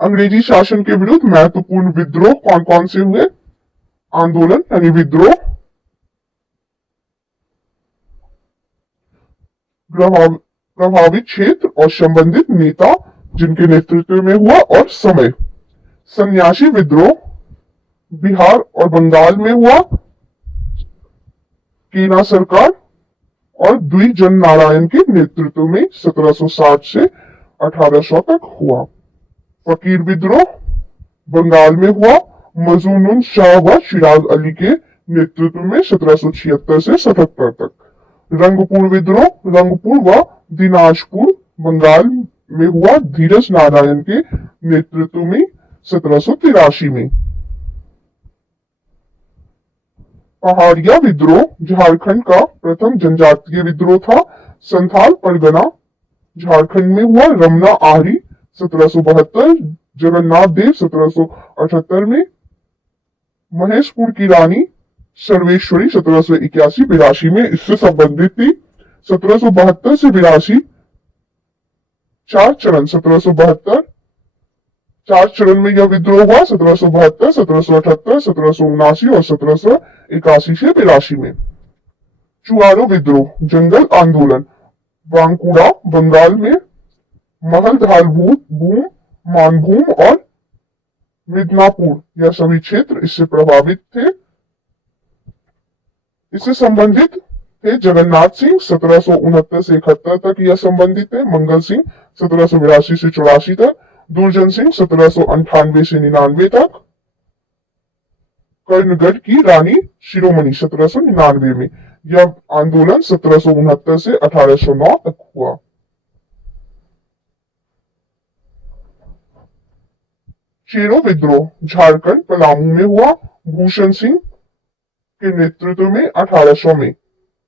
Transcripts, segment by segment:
अंग्रेजी शासन के विरुद्ध महत्वपूर्ण विद्रोह कौन कौन से हुए? आंदोलन यानी विद्रोह, प्रभावित क्षेत्र और संबंधित नेता जिनके नेतृत्व में हुआ, और समय। सन्यासी विद्रोह बिहार और बंगाल में हुआ, केना सरकार और द्विजन नारायण के नेतृत्व में 1760 से 1800 तक हुआ। फकीर विद्रोह बंगाल में हुआ, मजूनुन शाह व शिराज अली के नेतृत्व में 1776 से 77 तक। रंगपुर विद्रोह रंगपुर व दिनाजपुर बंगाल में हुआ, धीरज नारायण के नेतृत्व में 1783 में। पहाड़िया विद्रोह झारखंड का प्रथम जनजातीय विद्रोह था। संथाल परगना झारखंड में हुआ, रमना आहरी 1772, जगन्नाथ देव 1778 में, महेशपुर की रानी सर्वेश्वरी 1781-82 में इससे संबंधित थी। 1772 से 82 चार चरण 1772 चार चरण में यह विद्रोह हुआ, 1772, 1778, 1779 और 1781 से 82 में। चुआरो विद्रोह जंगल आंदोलन बांकुड़ा बंगाल में, महलधाल भूम मानभूम और मिदनापुर यह सभी क्षेत्र इससे प्रभावित थे। इससे संबंधित थे जगन्नाथ सिंह 1769 से 71 तक यह संबंधित है, मंगल सिंह 1782 से 84 तक, दुर्जन सिंह 1798 से 99 तक, कर्णगढ़ की रानी शिरोमणि 1799 में। यह आंदोलन 1769 से 1809 तक हुआ। चेरो विद्रोह झारखंड पलामू में हुआ, भूषण सिंह के नेतृत्व में 1800 में।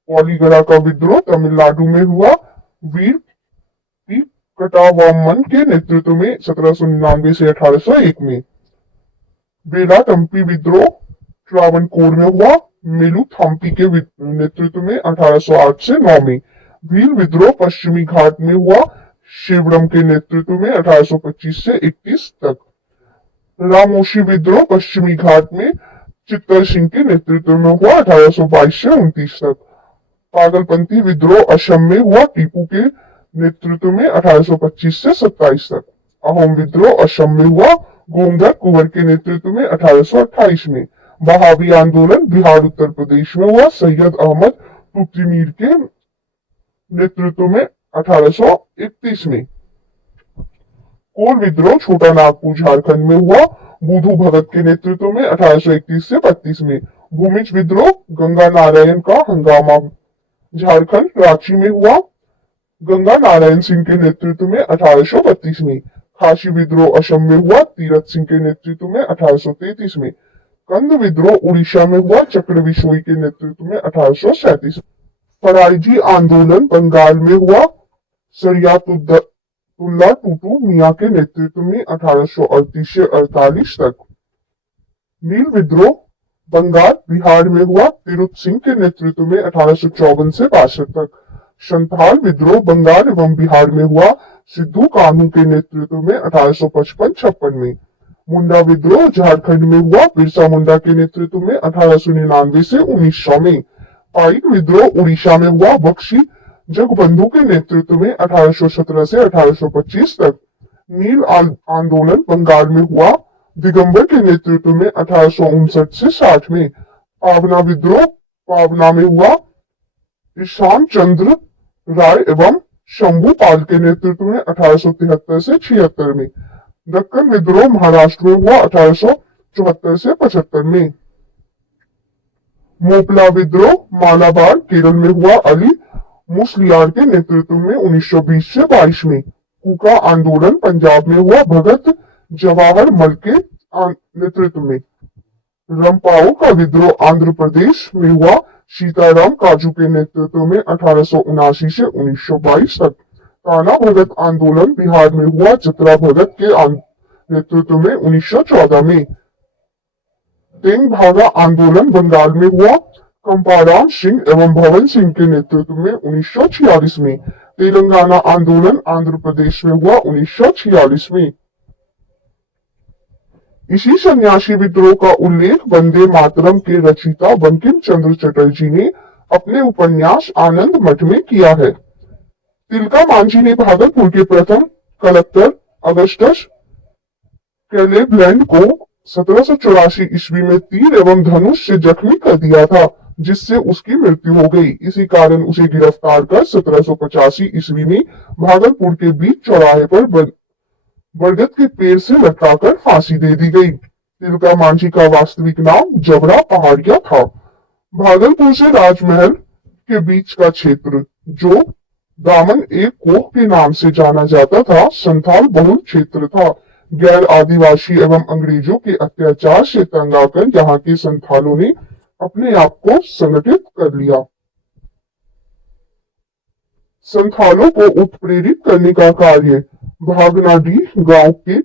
पौलीगढ़ा का विद्रोह तमिलनाडु में हुआ, वीर पी कटावामन के नेतृत्व में 1799 से 1801 में। बेला टम्पी विद्रोह ट्रावनकोर में हुआ, मेलू थम्पी के नेतृत्व में 1808 से 9 में। भील विद्रोह पश्चिमी घाट में हुआ, शिवरम के नेतृत्व में 1825 से 31 तक। रामोशी विद्रोह पश्चिमी घाट में चित्तर सिंह के नेतृत्व में हुआ, 1822 से 29 तक। पागलपंथी विद्रोह असम में हुआ, टीपू के नेतृत्व में 1825 से 27 तक। अहोम विद्रोह असम में हुआ, गोमधर कुंवर के नेतृत्व में 1828 में। बहावी आंदोलन बिहार उत्तर प्रदेश में हुआ, सैयद अहमद तुगतीमीर के नेतृत्व में 1831 में। कोल विद्रोह छोटा नागपुर झारखंड में हुआ, बुधू भगत के नेतृत्व में 1831 से 32 में। भूमिज विद्रोह गंगा नारायण का हंगामा झारखंड रांची में हुआ, गंगा नारायण सिंह के नेतृत्व में 1832 में। खासी विद्रोह असम में हुआ, तीरथ सिंह के नेतृत्व में 1833 में। कंद विद्रोह उड़ीसा में हुआ, चक्र बिशोई के नेतृत्व में 1837। फराइजी आंदोलन बंगाल में हुआ, सरियातुल्ला टूटू मियां के नेतृत्व में 1838 से 48 तक। नील विद्रोह बंगाल बिहार में हुआ, तिरुत सिंह के नेतृत्व में 1854 से 62 तक। संथाल विद्रोह बंगाल एवं बिहार में हुआ, सिद्धू कान्हू के नेतृत्व में 1855-56 में। मुंडा विद्रोह झारखंड में हुआ, बिरसा मुंडा के नेतृत्व में 1899 से 1900 में। पाइक विद्रोह उड़ीसा में हुआ, बख्शी जगबंधु के नेतृत्व में 1817 से 1825 तक। नील आंदोलन बंगाल में हुआ, दिगंबर के नेतृत्व में 1859 से 60 में। पावना विद्रोह पावना में हुआ, ईशान चंद्र राय एवं शंभू पाल के नेतृत्व में 1873 से 76 में। दक्कन विद्रोह महाराष्ट्र में हुआ, 1874 से 75 में। मोपला विद्रोह मालाबार केरल में हुआ, अली मुसलियार के नेतृत्व में 1920 से 22 में। कूका आंदोलन पंजाब में हुआ, भगत जवाहर मल के नेतृत्व में। रंपाओ का विद्रोह आंध्र प्रदेश में हुआ, सीताराम काजू के नेतृत्व में 1879 से 1922 तक। काना भगत आंदोलन बिहार में हुआ, चित्रा भगत के नेतृत्व में 1914 में। तेंग भागा आंदोलन बंगाल में हुआ, कंपाराम सिंह एवं भवन सिंह के नेतृत्व में 1946 में। तेलंगाना आंदोलन आंध्र प्रदेश में हुआ, 1946 में। इसी सन्यासी विद्रोह का उल्लेख वंदे मातरम के रचयिता बंकिम चंद्र चटर्जी ने अपने उपन्यास आनंद मठ में किया है। तिलका मांझी ने भागलपुर के प्रथम कलेक्टर अगस्टस कैलेबलैंड को 1784 ईस्वी में तीर एवं धनुष से जख्मी कर दिया था, जिससे उसकी मृत्यु हो गई। इसी कारण उसे गिरफ्तार कर 1785 ईस्वी में भागलपुर के बीच चौराहे पर बरगद के पेड़ से लटकाकर फांसी दे दी गई। तिलका मांझी का वास्तविक नाम जबरा पहाड़िया था। भागलपुर से राजमहल के बीच का क्षेत्र, जो दामन एक कोह के नाम से जाना जाता था, संथाल बहुल क्षेत्र था। गैर आदिवासी एवं अंग्रेजों के अत्याचार से तंग आकर यहाँ के संथालों ने अपने आप को संगठित कर लिया। संथालों को उत्प्रेरित करने का कार्य भागनाडीह गांव के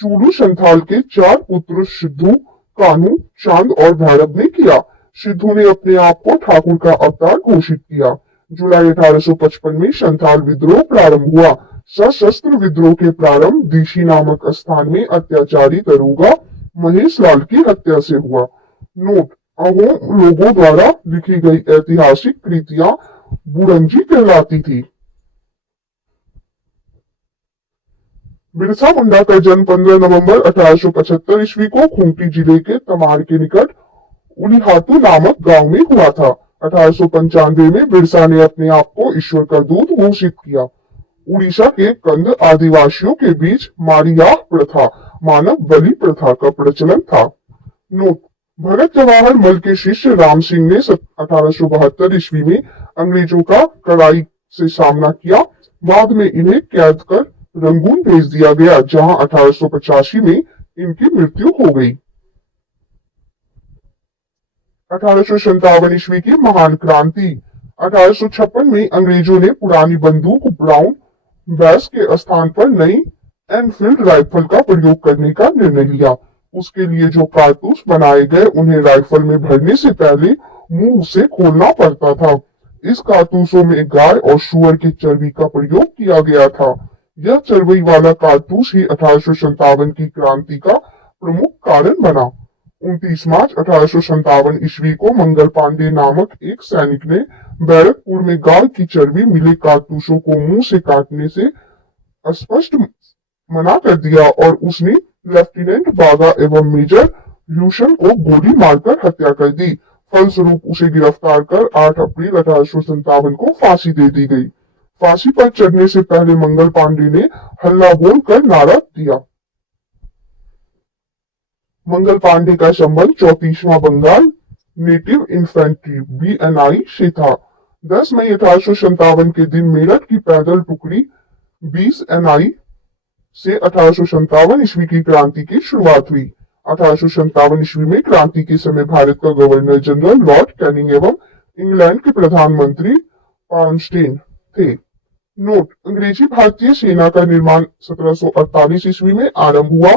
चूलू संथाल के 4 पुत्र सिद्धू, कान्हू, चांद और भैरव ने किया। सिद्धू ने अपने आप को ठाकुर का अवतार घोषित किया। जुलाई 1855 में संथाल विद्रोह प्रारंभ हुआ। सशस्त्र विद्रोह के प्रारंभ दिशी नामक स्थान में अत्याचारी दरोगा महेश लाल की हत्या से हुआ। नोट: अहोम लोगों द्वारा लिखी गई ऐतिहासिक कृतियां बुरंजी कहलाती थी। बिरसा मुंडा का जन्म 15 नवंबर 1875 ईस्वी को खूंटी जिले के तमाड़ के निकट उलिहातू नामक गांव में हुआ था। 1895 में बिरसा ने अपने आप को ईश्वर का दूत घोषित किया। उड़ीसा के कंद आदिवासियों के बीच मारियाह प्रथा, मानव बलि प्रथा का प्रचलन था। नोट: भगत जवाहर मल के शिष्य राम सिंह ने 1872 ईस्वी में अंग्रेजों का कड़ाई से सामना किया। बाद में इन्हें कैद कर रंगून भेज दिया गया, जहां 1885 में इनकी मृत्यु हो गई। 1857 ईस्वी की महान क्रांति। 1856 में अंग्रेजों ने पुरानी बंदूक ब्राउन बैस के स्थान पर नई एनफील्ड राइफल का प्रयोग करने का निर्णय लिया। उसके लिए जो कारतूस बनाए गए, उन्हें राइफल में भरने से पहले मुंह से खोलना पड़ता था। इस कारतूसों में गाय और सुअर की चर्बी का प्रयोग किया गया था। यह चर्बी वाला कारतूस ही 1857 की क्रांति का प्रमुख कारण बना। 29 मार्च 1857 ईस्वी को मंगल पांडे नामक एक सैनिक ने बैरकपुर में गाय की चर्बी मिले कारतूसों को मुंह से काटने से स्पष्ट मना कर दिया और उसने लेफ्टिनेंट बागा एवं मेजर ह्यूशन को गोली मारकर हत्या कर दी। फलस्वरूप उसे गिरफ्तार कर 8 अप्रैल 1857 को फांसी दे दी गई। फांसी पर चढ़ने से पहले मंगल पांडे ने हल्ला बोलकर नारा दिया। मंगल पांडे का संबंध 34वां बंगाल नेटिव इन्फेंट्री BNI से था। 10 मई 1857 के दिन मेरठ की पैदल टुकड़ी 20 NI से 1857 ईस्वी की क्रांति की शुरुआत हुई। 1857 ईस्वी में क्रांति के समय भारत का गवर्नर जनरल लॉर्ड कैनिंग एवं इंग्लैंड के प्रधानमंत्री पार्नस्टीन थे। नोट: अंग्रेजी भारतीय सेना का निर्माण 1748 ईस्वी में आरंभ हुआ।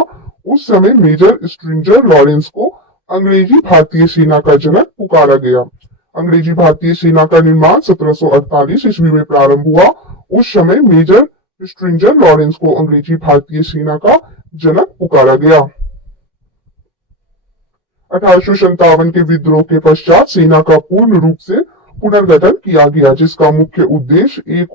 उस समय मेजर स्ट्रिंजर लॉरेंस को अंग्रेजी भारतीय सेना का जनक पुकारा गया। अंग्रेजी भारतीय सेना का निर्माण 1748 ईस्वी में प्रारंभ हुआ। उस समय मेजर स्ट्रिंजर लॉरेंस को अंग्रेजी भारतीय सेना का जनक पुकारा गया। 1857 के विद्रोह के पश्चात सेना का पूर्ण रूप से पुनर्गठन किया गया, जिसका मुख्य उद्देश्य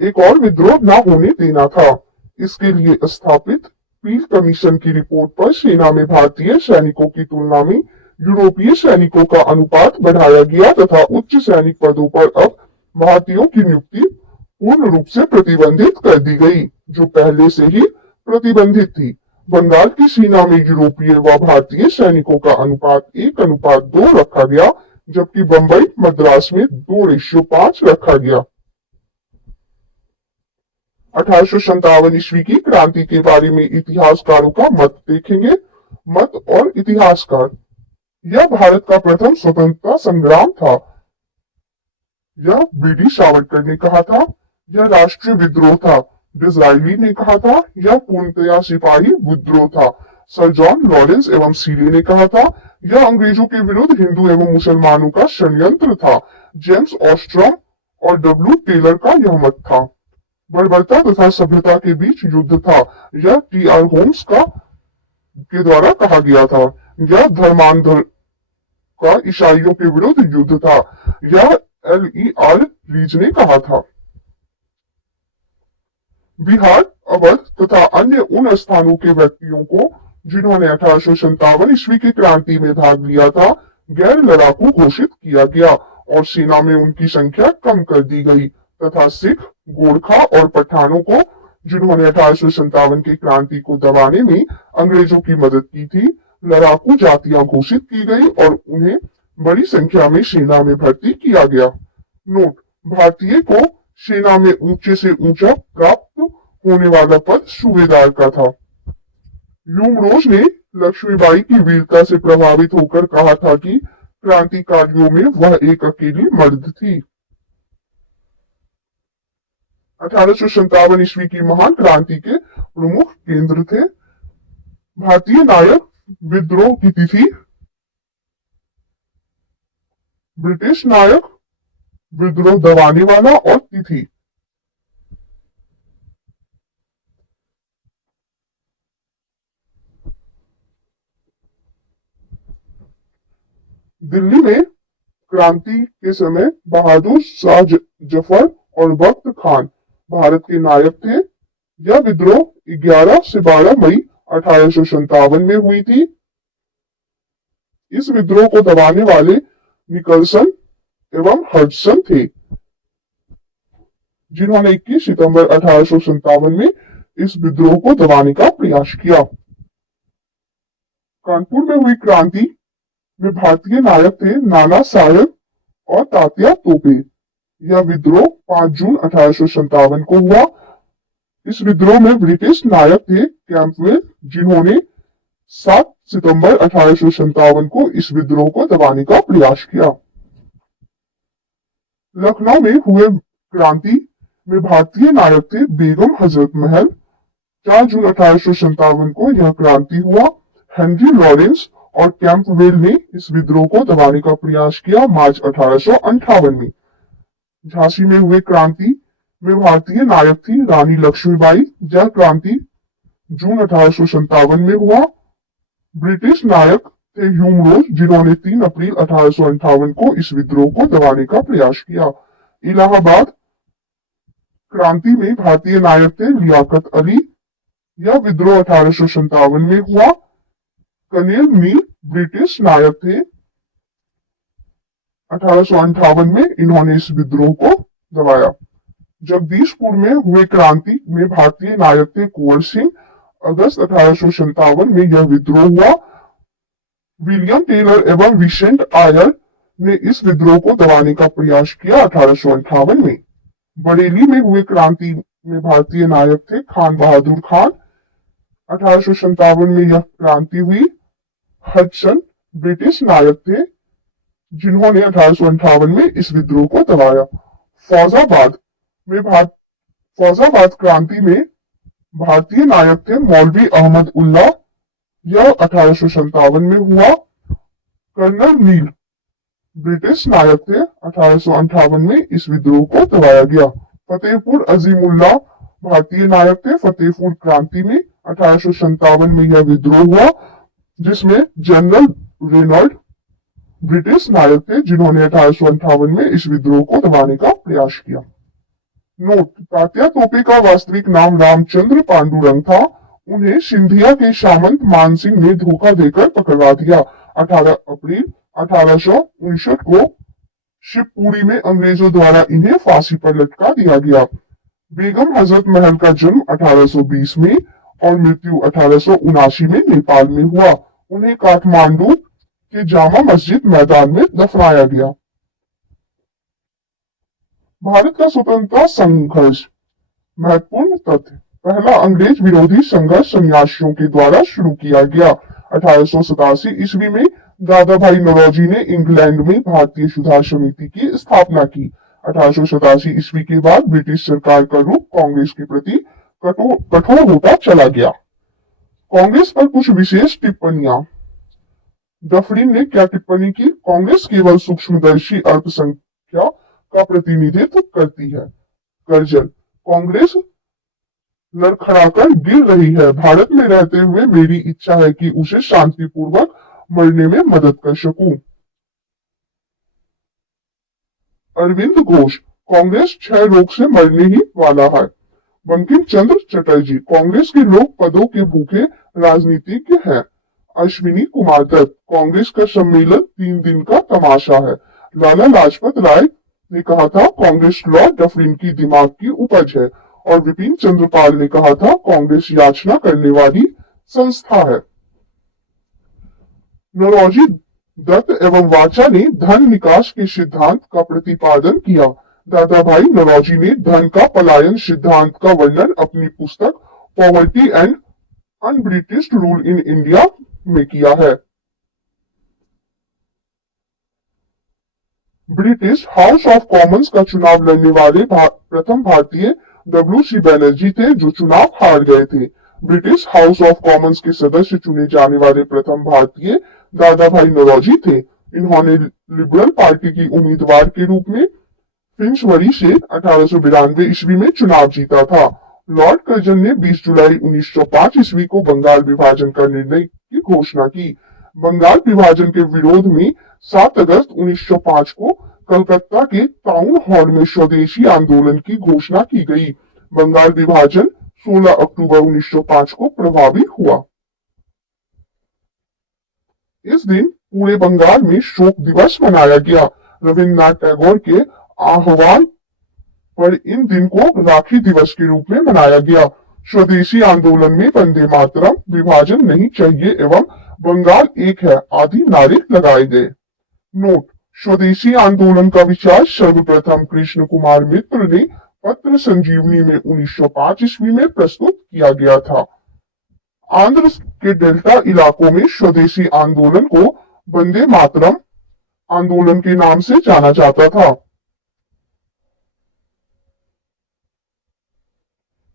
एक और विद्रोह न होने देना था। इसके लिए स्थापित पील कमीशन की रिपोर्ट पर सेना में भारतीय सैनिकों की तुलना में यूरोपीय सैनिकों का अनुपात बढ़ाया गया तथा उच्च सैनिक पदों पर अब भारतीयों की नियुक्ति पूर्ण रूप से प्रतिबंधित कर दी गई, जो पहले से ही प्रतिबंधित थी। बंगाल की सेना में यूरोपीय व भारतीय सैनिकों का अनुपात 1:2 रखा गया, जबकि बंबई मद्रास में 2:5 रखा गया। 1857 ईस्वी की क्रांति के बारे में इतिहासकारों का मत देखेंगे। मत और इतिहासकार: यह भारत का प्रथम स्वतंत्रता संग्राम था। यह बीडी सावरकर ने कहा था। यह राष्ट्रीय विद्रोह था। डिज़राइली ने कहा था। यह पूर्णतया सिपाही विद्रोह था। सर जॉन लॉरेंस एवं सीले ने कहा था। यह अंग्रेजों के विरुद्ध हिंदू एवं मुसलमानों का षड्यंत्र था। जेम्स ऑस्ट्रॉम और डब्ल्यू टेलर का यह मत था। बर्बरता तथा सभ्यता के बीच युद्ध था। यह टी.आर. होम्स का के द्वारा कहा गया था। यह धर्मांतर का ईसाइयों के विरुद्ध युद्ध था। यह LER रीज ने कहा था। बिहार, अवध तथा अन्य उन स्थानों के व्यक्तियों को जिन्होंने 1857 ईस्वी की क्रांति में भाग लिया था, गैर लड़ाकू घोषित किया गया और सेना में उनकी संख्या कम कर दी गई तथा सिख, गोरखा और पठानों को, जिन्होंने 1857 की क्रांति को दबाने में अंग्रेजों की मदद की थी, लड़ाकू जातियां घोषित की गई और उन्हें बड़ी संख्या में सेना में भर्ती किया गया। नोट: भारतीय को सेना में ऊंचे से ऊंचा प्राप्त होने वाला पद सूबेदार का था। ह्यूम ने लक्ष्मीबाई की वीरता से प्रभावित होकर कहा था कि क्रांतिकारियों में वह एक अकेली मर्द थी। 1857 ईस्वी की महान क्रांति के प्रमुख केंद्र थे। भारतीय नायक विद्रोह की तिथि: ब्रिटिश नायक विद्रोह दबाने वाला और तिथि: दिल्ली में क्रांति के समय बहादुर शाह जफर और बख्त खान भारत के नायक थे। यह विद्रोह 11 से 12 मई 1857 में हुई थी। इस विद्रोह को दबाने वाले निकलसन एवं हडसन थे, जिन्होंने 21 सितंबर 1857 में इस विद्रोह को दबाने का प्रयास किया। कानपुर में हुई क्रांति में भारतीय नायक थे नाना साहेब और तात्या तोपे। यह विद्रोह 5 जून 1857 को हुआ। इस विद्रोह में ब्रिटिश नायक थे कैंपवेल, जिन्होंने 7 सितंबर 1857 को इस विद्रोह को दबाने का प्रयास किया। लखनऊ में हुए क्रांति में भारतीय नायक थे बेगम हजरत महल। 4 जून 1857 को यह क्रांति हुआ। हेनरी लॉरेंस और कैंपवेल ने इस विद्रोह को दबाने का प्रयास किया। मार्च 1858 में झांसी में हुए क्रांति में भारतीय नायक थी रानी लक्ष्मीबाई। यह क्रांति जून 1857 में हुआ। ब्रिटिश नायक थे ह्यूम, जिन्होंने 3 अप्रैल 1858 को इस विद्रोह को दबाने का प्रयास किया। इलाहाबाद क्रांति में भारतीय नायक थे लियाकत अली। यह विद्रोह 1857 में हुआ। कर्नेल मीर ब्रिटिश नायक थे। 1858 में इन्होंने इस विद्रोह को दबाया। जगदीशपुर में हुए क्रांति में भारतीय नायक थे कुंवर सिंह। अगस्त 1857 में यह विद्रोह हुआ। विलियम टेलर एवं विसेंट आयर ने इस विद्रोह को दबाने का प्रयास किया 1858 में। बरेली में हुए क्रांति में भारतीय नायक थे खान बहादुर खान। 1857 में यह क्रांति हुई। हडसन ब्रिटिश नायक थे, जिन्होंने 1858 में इस विद्रोह को दबाया। फौजाबाद क्रांति में भारतीय नायक थे मौलवी अहमद उल्ला। यह 1857 में हुआ। कर्नल नील ब्रिटिश नायक थे। 1858 में इस विद्रोह को दबाया गया। फतेहपुर अजीमुल्ला भारतीय नायक थे। फतेहपुर क्रांति में 1857 में यह विद्रोह हुआ, जिसमें जनरल रेनॉल्ड ब्रिटिश नायक थे, जिन्होंने 1858 में इस विद्रोह को दबाने का प्रयास किया। नोट: तात्या तोपे का वास्तविक नाम रामचंद्र पांडुरंग था। उन्हें सिंधिया के सामंत मानसिंह ने धोखा देकर पकड़वा दिया। 18 अप्रैल 1859 को शिवपुरी में अंग्रेजों द्वारा इन्हें फांसी पर लटका दिया गया। बेगम हजरत महल का जन्म 1820 में और मृत्यु 1879 में नेपाल में हुआ। उन्हें काठमांडू के जामा मस्जिद मैदान में दफनाया गया। भारत का स्वतंत्रता संघर्ष। महत्वपूर्ण तथ्य: पहला अंग्रेज विरोधी संघर्ष सन्यासियों के द्वारा शुरू किया गया। 1887 ईस्वी में दादा भाई नौरोजी ने इंग्लैंड में भारतीय सुधार समिति की स्थापना की। 1887 ईस्वी के बाद ब्रिटिश सरकार का रुख कांग्रेस के प्रति कठोर होता चला गया। कांग्रेस पर कुछ विशेष टिप्पणियां। डफरिन ने क्या टिप्पणी की? कांग्रेस केवल सूक्ष्मदर्शी अल्पसंख्यक का प्रतिनिधित्व करती है। कर्जल: कांग्रेस लड़खड़ाकर गिर रही है। भारत में रहते हुए मेरी इच्छा है कि उसे शांतिपूर्वक मरने में मदद कर सकूं। अरविंद घोष, कांग्रेस क्षय रोग से मरने ही वाला है। बंकिम चंद्र चटर्जी, कांग्रेस के लोग पदों के भूखे राजनीतिज्ञ हैं। अश्विनी कुमार दत्त, कांग्रेस का सम्मेलन 3 दिन का तमाशा है। लाला लाजपत राय ने कहा था कांग्रेस लॉ डफरिन की दिमाग की उपज है, और विपिन चंद्र पाल ने कहा था कांग्रेस याचना करने वाली संस्था है। नौरोजी दत्त एवं वाचा ने धन निकास के सिद्धांत का प्रतिपादन किया। दादा भाई नौरोजी ने धन का पलायन सिद्धांत का वर्णन अपनी पुस्तक poverty and un-British rule in India में किया है। ब्रिटिश हाउस ऑफ कॉमन्स का चुनाव लड़ने वाले प्रथम भारतीय डब्ल्यू.सी. बैनर्जी थे, जो चुनाव हार गए थे। ब्रिटिश हाउस ऑफ कॉमन्स के सदस्य चुने जाने वाले प्रथम भारतीय दादा भाई नौरोजी थे। इन्होंने लिबरल पार्टी की उम्मीदवार के रूप में फिंचबरी से 1892 ईस्वी में चुनाव जीता था। लॉर्ड कर्जन ने 20 जुलाई 1905 ईस्वी को बंगाल विभाजन का निर्णय की घोषणा की। बंगाल विभाजन के विरोध में 7 अगस्त 1905 को कलकत्ता के टाउन हॉल में स्वदेशी आंदोलन की घोषणा की गई। बंगाल विभाजन 16 अक्टूबर 1905 को प्रभावी हुआ। इस दिन पूरे बंगाल में शोक दिवस मनाया गया। रविन्द्रनाथ टैगोर के आह्वान पर इन दिन को राखी दिवस के रूप में मनाया गया। स्वदेशी आंदोलन में वंदे मातरम, विभाजन नहीं चाहिए एवं बंगाल एक है आदि नारे लगाए गए। नोट: स्वदेशी आंदोलन का विचार सर्वप्रथम कृष्ण कुमार मित्र ने पत्र संजीवनी में 1905 ईस्वी में प्रस्तुत किया गया था। आंध्र के डेल्टा इलाकों में स्वदेशी आंदोलन को वंदे मातरम आंदोलन के नाम से जाना जाता था।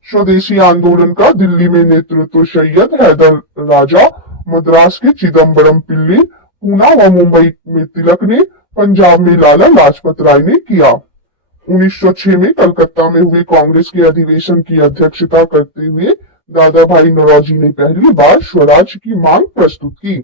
स्वदेशी आंदोलन का दिल्ली में नेतृत्व सैयद हैदर राजा, मद्रास के चिदम्बरम पिल्ली, पूना व मुंबई में तिलक ने, पंजाब में लाला लाजपत राय ने किया। 1906 में कलकत्ता में हुए कांग्रेस के अधिवेशन की अध्यक्षता करते हुए दादा भाई नौरोजी ने पहली बार स्वराज की मांग प्रस्तुत की।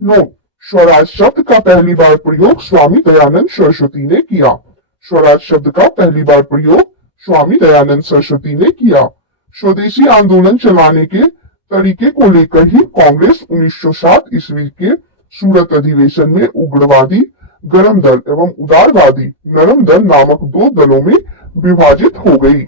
नोट: स्वराज शब्द का पहली बार प्रयोग स्वामी दयानंद सरस्वती ने किया। स्वराज शब्द का पहली बार प्रयोग स्वामी दयानंद सरस्वती ने किया। स्वदेशी आंदोलन चलाने के तरीके को लेकर ही कांग्रेस 1907 ईस्वी के सूरत अधिवेशन में उग्रवादी गरम दल एवं उदारवादी नरम दल नामक 2 दलों में विभाजित हो गई।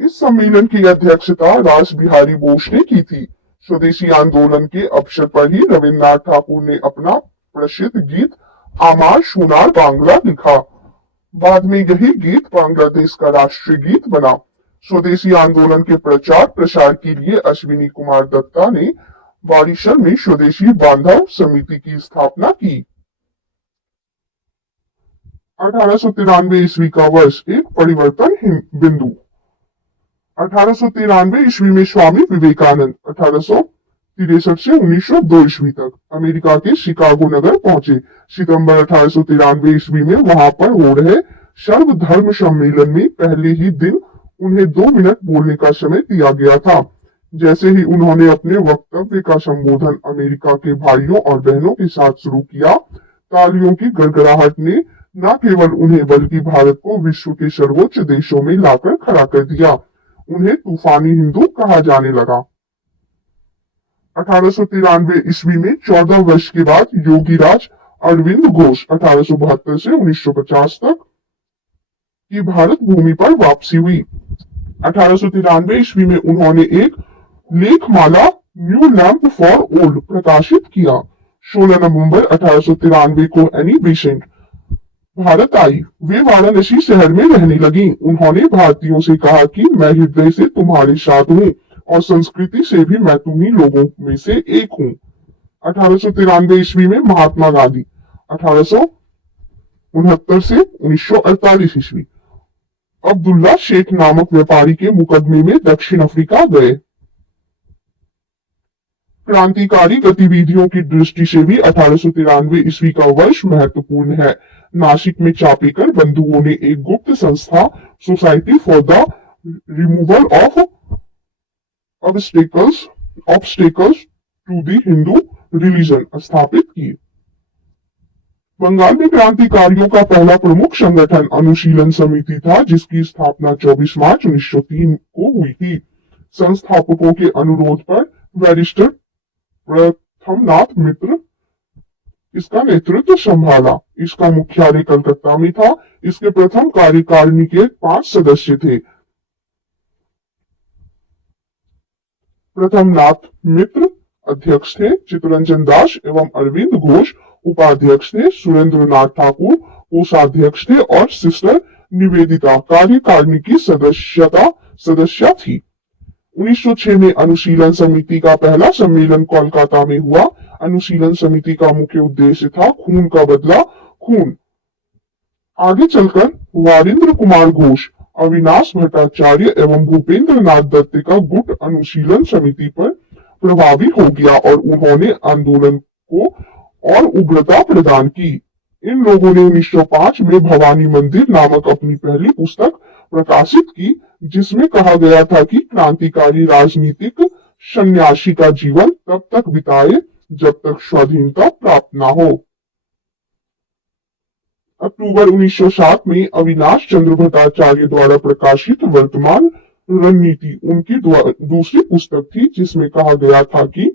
इस सम्मेलन की अध्यक्षता रास बिहारी बोस ने की थी। स्वदेशी आंदोलन के अवसर पर ही रविन्द्रनाथ ठाकुर ने अपना प्रसिद्ध गीत आमार सोनार बांग्ला लिखा। बाद में यही गीत बांग्लादेश का राष्ट्रीय गीत बना। स्वदेशी आंदोलन के प्रचार प्रसार के लिए अश्विनी कुमार दत्ता ने बारिशर में स्वदेशी बांधव समिति की स्थापना की। 1893 ईस्वी का वर्ष एक परिवर्तन बिंदु। 1893 ईस्वी में स्वामी विवेकानंद 1863 से 1902 ईस्वी तक अमेरिका के शिकागो नगर पहुंचे। सितंबर 1893 ईस्वी में वहां पर हो रहे सर्वधर्म सम्मेलन में पहले ही दिन उन्हें 2 मिनट बोलने का समय दिया गया था। जैसे ही उन्होंने अपने वक्तव्य का संबोधन अमेरिका के भाइयों और बहनों के साथ शुरू किया, तालियों की गड़गड़ाहट ने न केवल उन्हें बल्कि भारत को विश्व के सर्वोच्च देशों में लाकर खड़ा कर दिया। उन्हें तूफानी हिंदू कहा जाने लगा। 1893 ईस्वी में 14 वर्ष के बाद योगीराज अरविंद घोष 1872 से 1950 तक की भारत भूमि पर वापसी हुई। 1893 ईस्वी में उन्होंने एक लेखमाला न्यू लैंप फॉर ओल्ड प्रकाशित किया। 16 नवंबर 1893 को एनी बेसेंट भारत आई। वे वाराणसी शहर में रहने लगी। उन्होंने भारतीयों से कहा कि मैं हृदय से तुम्हारे साथ हूँ और संस्कृति से भी मैं तुम्ही लोगों में से एक हूँ। 1893 ईस्वी में महात्मा गांधी 1869 से 1948 ईस्वी अब्दुल्ला शेख नामक व्यापारी के मुकदमे में दक्षिण अफ्रीका गए। क्रांतिकारी गतिविधियों की दृष्टि से भी 1893 ईस्वी का वर्ष महत्वपूर्ण है। नासिक में चापेकर बंधुओं ने एक गुप्त संस्था society for the removal of obstacles to the Hindu religion स्थापित की। बंगाल में क्रांतिकारियों का पहला प्रमुख संगठन अनुशीलन समिति था, जिसकी स्थापना 24 मार्च 1903 को हुई थी। संस्थापकों के अनुरोध पर बैरिस्टर प्रथमनाथ मित्र इसका नेतृत्व संभाला। इसका मुख्यालय कलकत्ता में था। इसके प्रथम कार्यकारिणी के 5 सदस्य थे। प्रथमनाथ मित्र अध्यक्ष थे, चित्तरंजन दास एवं अरविंद घोष उपाध्यक्ष थे, सुरेंद्र नाथ ठाकुर कोषाध्यक्ष थे और सिस्टर निवेदिता कार्यकारिणी की सदस्य थी। 1906 में अनुशीलन समिति का पहला सम्मेलन कोलकाता में हुआ। अनुशीलन समिति का मुख्य उद्देश्य था खून का बदला खून। आगे चलकर वारिंद्र कुमार घोष, अविनाश भट्टाचार्य एवं भूपेंद्र नाथ दत्त का गुट अनुशीलन समिति पर प्रभावी हो गया और उन्होंने आंदोलन को और उग्रता प्रदान की। इन लोगों ने 1905 में भवानी मंदिर नामक अपनी पहली पुस्तक प्रकाशित की, जिसमें कहा गया था कि क्रांतिकारी राजनीतिक सन्यासी का जीवन तब तक बिताए जब तक स्वाधीनता प्राप्त न हो। अक्टूबर 1907 में अविनाश चंद्र भट्टाचार्य द्वारा प्रकाशित वर्तमान रणनीति उनकी दूसरी पुस्तक थी, जिसमें कहा गया था कि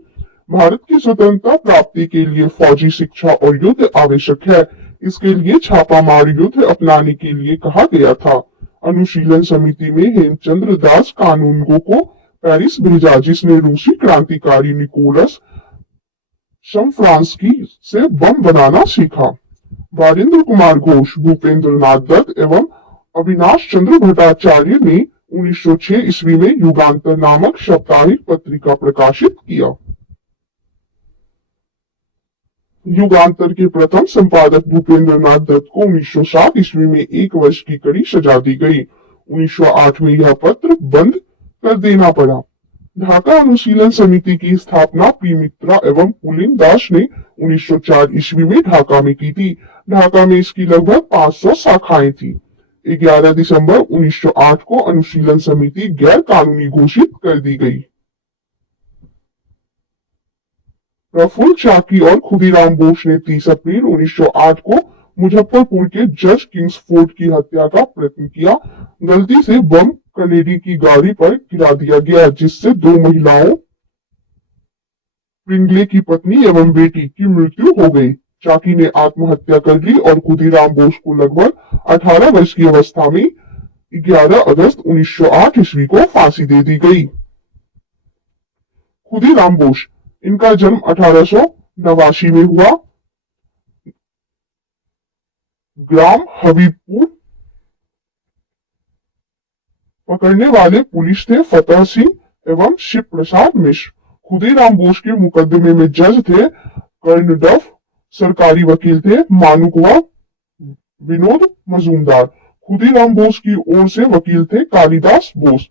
भारत की स्वतंत्रता प्राप्ति के लिए फौजी शिक्षा और युद्ध आवश्यक है। इसके लिए छापामार युद्ध अपनाने के लिए कहा गया था। अनुशीलन समिति में हेमचंद्र दास कानूनगो को पेरिस भेजा, जिसने रूसी क्रांतिकारी निकोलस शमफ्रांस्की से बम बनाना सीखा। वारिंद्र कुमार घोष, भूपेंद्र नाथ दत्त एवं अविनाश चंद्र भट्टाचार्य ने 1906 ईस्वी में युगांतर नामक साप्ताहिक पत्रिका प्रकाशित किया। युगांतर के प्रथम संपादक भूपेंद्र नाथ दत्त को 1907 ईस्वी में 1 वर्ष की कड़ी सजा दी गई। 1908 में यह पत्र बंद कर देना पड़ा। ढाका अनुशीलन समिति की स्थापना पी मित्रा एवं पुलिन दास ने 1904 ईस्वी में ढाका में की थी। ढाका में इसकी लगभग 500 शाखाएं थी। 11 दिसंबर 1908 को अनुशीलन समिति गैर कानूनी घोषित कर दी गई। प्रफुल्ल चाकी और खुदीराम बोस ने 30 अप्रैल 1908 को मुजफ्फरपुर के जज किंग्सफोर्ड की हत्या का प्रयत्न किया। गलती से बम कनेडी की गाड़ी पर गिरा दिया गया, जिससे 2 महिलाओं पिंगले की पत्नी एवं बेटी की मृत्यु हो गई। चाकी ने आत्महत्या कर ली और खुदीराम बोस को लगभग 18 वर्ष की अवस्था में 11 अगस्त 1908 ईस्वी को फांसी दे दी गई। खुदीराम बोस, इनका जन्म 1889 में हुआ। ग्राम हबीबपुर। पकड़ने वाले पुलिस थे फतेह सिंह एवं शिव प्रसाद मिश्र। खुदीराम बोस के मुकदमे में जज थे कर्णडफ, सरकारी वकील थे मानुकवा विनोद मजूमदार। खुदीराम बोस की ओर से वकील थे कालिदास बोस।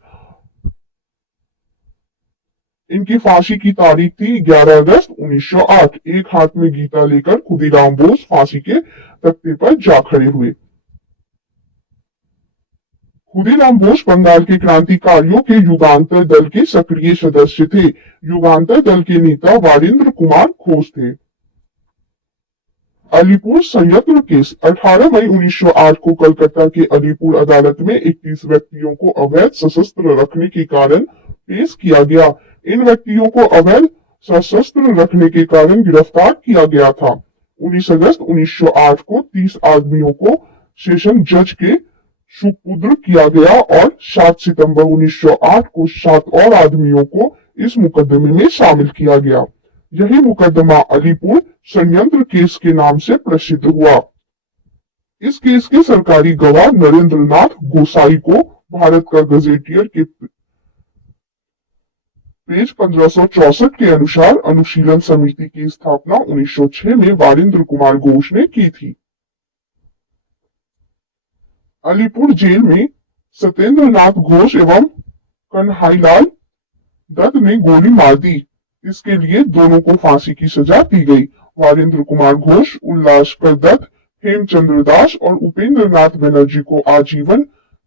इनकी फांसी की तारीख थी 11 अगस्त 1908। एक हाथ में गीता लेकर खुदीराम बोस फांसी के तख्ते पर जा खड़े हुए। खुदीराम बोस बंगाल के क्रांतिकारियों के युगांतर दल के सक्रिय सदस्य थे। युगांतर दल के नेता वारिंद्र कुमार घोष थे। अलीपुर संयंत्र केस। 18 मई 1908 को कलकत्ता के अलीपुर अदालत में 21 व्यक्तियों को अवैध सशस्त्र रखने के कारण पेश किया गया। इन व्यक्तियों को अवैध सशस्त्र रखने के कारण गिरफ्तार किया गया था। 19 अगस्त 1908 को 30 आदमियों को सेशन जज के सुपुर्द किया गया और 7 सितंबर 1908 को 7 और आदमियों को इस मुकदमे में शामिल किया गया। यही मुकदमा अलीपुर संयंत्र केस के नाम से प्रसिद्ध हुआ। इस केस के सरकारी गवाह नरेंद्र नाथ गोसाई को भारत का गजेटियर के पेज 1564 के अनुसार अनुशीलन समिति की स्थापना 1906 में वारिंद्र कुमार घोष ने की थी। अलीपुर जेल में सत्येंद्र नाथ घोष एवं कन्हैयालाल दत्त ने गोली मार दी। इसके लिए दोनों को फांसी की सजा दी गई। वारिंद्र कुमार घोष, उल्लासकर दत्त, हेमचंद्र दास और उपेंद्र नाथ बनर्जी को आजीवन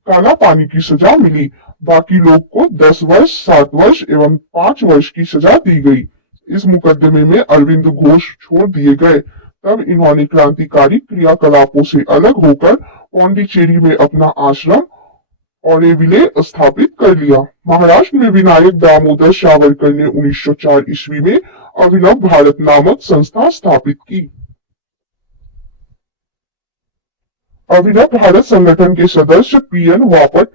काला पानी की सजा मिली। बाकी लोग को 10 वर्ष, 7 वर्ष एवं 5 वर्ष की सजा दी गई। इस मुकदमे में अरविंद घोष छोड़ दिए गए। तब इन्होंने क्रांतिकारी क्रियाकलापों से अलग होकर पौंडीचेरी में अपना आश्रम ऑरेविले स्थापित कर लिया। महाराष्ट्र में विनायक दामोदर सावरकर ने 1904 ईस्वी में अभिनव भारत नामक संस्था स्थापित की। अभिनव भारत संगठन के सदस्य पीएन वापट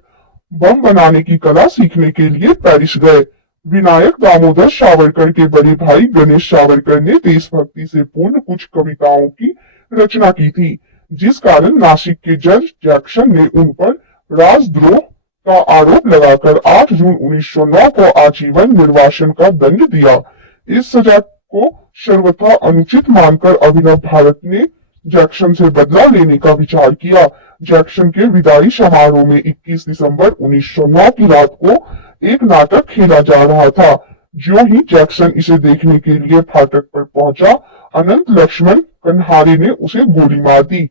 बम बनाने की कला सीखने के लिए पेरिस गए। विनायक दामोदर सावरकर के बड़े भाई गणेश सावरकर ने देशभक्ति से पूर्ण कुछ कविताओं की रचना की थी, जिस कारण नासिक के जज जैक्सन ने उन पर राजद्रोह का आरोप लगाकर 8 जून 1909 को आजीवन निर्वासन का दंड दिया। इस सजा को सर्वथा अनुचित मानकर अभिनव भारत ने जैक्सन से बदला लेने का विचार किया। जैक्सन के विदाई समारोह में 21 दिसंबर 1909 की रात को एक नाटक खेला जा रहा था। जो ही जैक्सन इसे देखने के लिए फाटक पर पहुंचा, अनंत लक्ष्मण कन्हारे ने उसे गोली मार दी।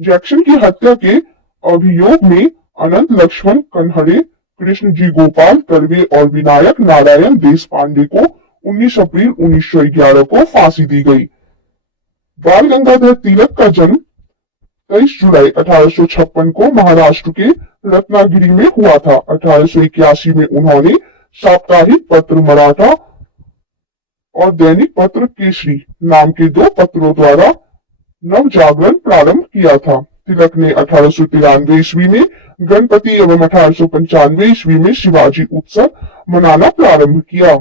जैक्सन की हत्या के अभियोग में अनंत लक्ष्मण कन्हरे, कृष्ण जी गोपाल कर्वे और विनायक नारायण देशपांडे को 19 अप्रैल 1911 को फांसी दी गई। बाल गंगाधर तिलक का जन्म 23 जुलाई 1856 को महाराष्ट्र के रत्नागिरी में हुआ था। 1881 में उन्होंने साप्ताहिक पत्र मराठा और दैनिक पत्र केसरी नाम के 2 पत्रों द्वारा नवजागरण प्रारंभ किया था। तिलक ने 1893 ईस्वी में गणपति एवं 1895 ईस्वी में शिवाजी उत्सव मनाना प्रारंभ किया।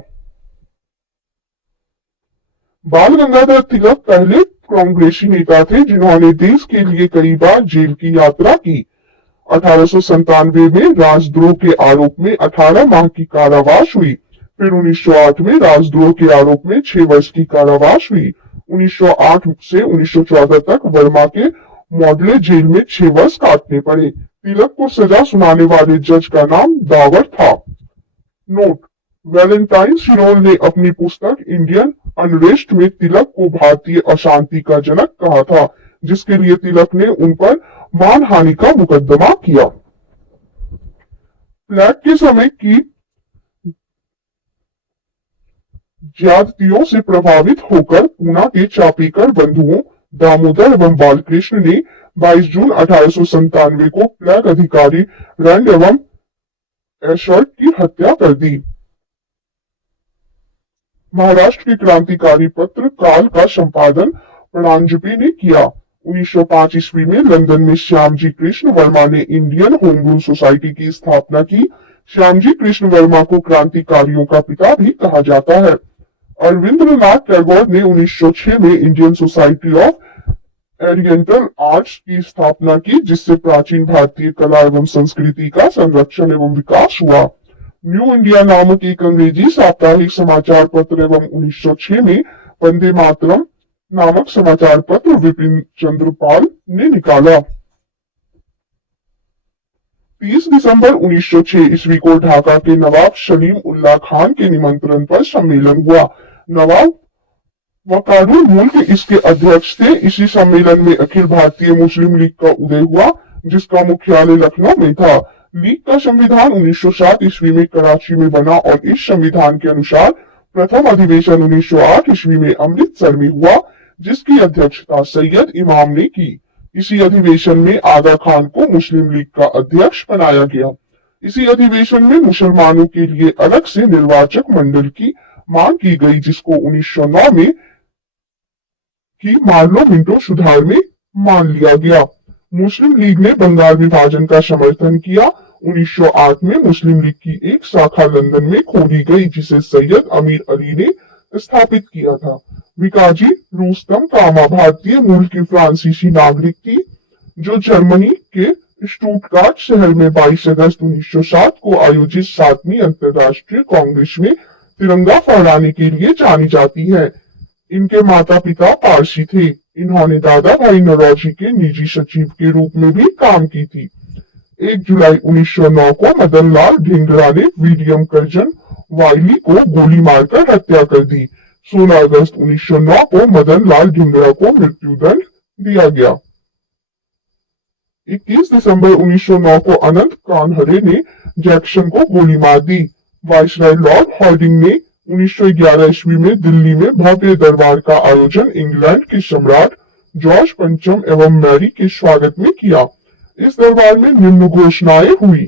बाल गंगाधर तिलक पहले कांग्रेसी नेता थे जिन्होंने देश के लिए कई बार जेल की यात्रा की। 1897 में राजद्रोह के आरोप में 18 माह की कारावास हुई। फिर 1908 में राजद्रोह के आरोप में 6 वर्ष की कारावास हुई। 1908 से 1914 तक वर्मा के मॉडले जेल में 6 वर्ष काटने पड़े। तिलक को सजा सुनाने वाले जज का नाम दावर था। नोट: वैलेंटाइन शिरोल ने अपनी पुस्तक इंडियन अनरेस्ट में तिलक को भारतीय अशांति का जनक कहा था, जिसके लिए तिलक ने उन पर मानहानि का मुकदमा किया। प्लेग के समय की ज्यादतियों से प्रभावित होकर पूना के चापेकर बंधुओं दामोदर एवं बालकृष्ण ने 22 जून 1897 को प्लेग अधिकारी रैंड एवं एशर्ट की हत्या कर दी। महाराष्ट्र के क्रांतिकारी पत्र काल का संपादन प्राणजपे ने किया। 1905 ईस्वी में लंदन में श्यामजी कृष्ण वर्मा ने इंडियन होम रूल सोसाइटी की स्थापना की। श्यामजी कृष्ण वर्मा को क्रांतिकारियों का पिता भी कहा जाता है। अरविंद्रनाथ टैगोर ने 1906 में Indian society of oriental arts की स्थापना की, जिससे प्राचीन भारतीय कला एवं संस्कृति का संरक्षण एवं विकास हुआ। न्यू इंडिया नामक एक अंग्रेजी साप्ताहिक समाचार पत्र एवं 1906 में वंदे मातरम नामक समाचार पत्र विपिन चंद्र पाल ने निकाला। 30 दिसंबर 1906 ईस्वी को ढाका के नवाब सलीम उल्लाह खान के निमंत्रण पर सम्मेलन हुआ। नवाब वकारुल मुल्क इसके अध्यक्ष थे। इसी सम्मेलन में अखिल भारतीय मुस्लिम लीग का उदय हुआ, जिसका मुख्यालय लखनऊ में था। लीग का संविधान 1907 ईस्वी में कराची में बना और इस संविधान के अनुसार प्रथम अधिवेशन 1908 ईस्वी में अमृतसर में हुआ, जिसकी अध्यक्षता सैयद इमाम ने की। इसी अधिवेशन में आगा खान को मुस्लिम लीग का अध्यक्ष बनाया गया। इसी अधिवेशन में मुसलमानों के लिए अलग से निर्वाचक मंडल की मांग की गई, जिसको 1909 में की मार्लो मिंटो सुधार में मान लिया गया। मुस्लिम लीग ने बंगाल विभाजन का समर्थन किया। 1908 में मुस्लिम लीग की एक शाखा लंदन में खोली गई, जिसे सैयद अमीर अली ने स्थापित किया था। विकाजी रुस्तम कामा भारतीय मूल की फ्रांसीसी नागरिक थी, जो जर्मनी के स्टुटगार्ट शहर में 22 अगस्त 1907 को आयोजित 7वीं अंतर्राष्ट्रीय कांग्रेस में तिरंगा फहराने के लिए जानी जाती है। इनके माता पिता पारसी थे। इन्होंने दादा भाई नौरोजी के निजी सचिव के रूप में भी काम की थी। 1 जुलाई 1909 को मदन लाल ढींगरा ने विलियम कर्जन वाइली को गोली मारकर हत्या कर दी। 16 अगस्त 1909 को मदन लाल ढींगरा को मृत्युदंड दिया गया। 21 दिसंबर 1909 को अनंत कानहरे ने जैक्सन को गोली मार दी। वायसराय लॉर्ड हॉर्डिंग ने 1911 ईस्वी में दिल्ली में भव्य दरबार का आयोजन इंग्लैंड के सम्राट जॉर्ज पंचम एवं मैरी के स्वागत में किया। इस दरबार में निम्न घोषणाएं हुई।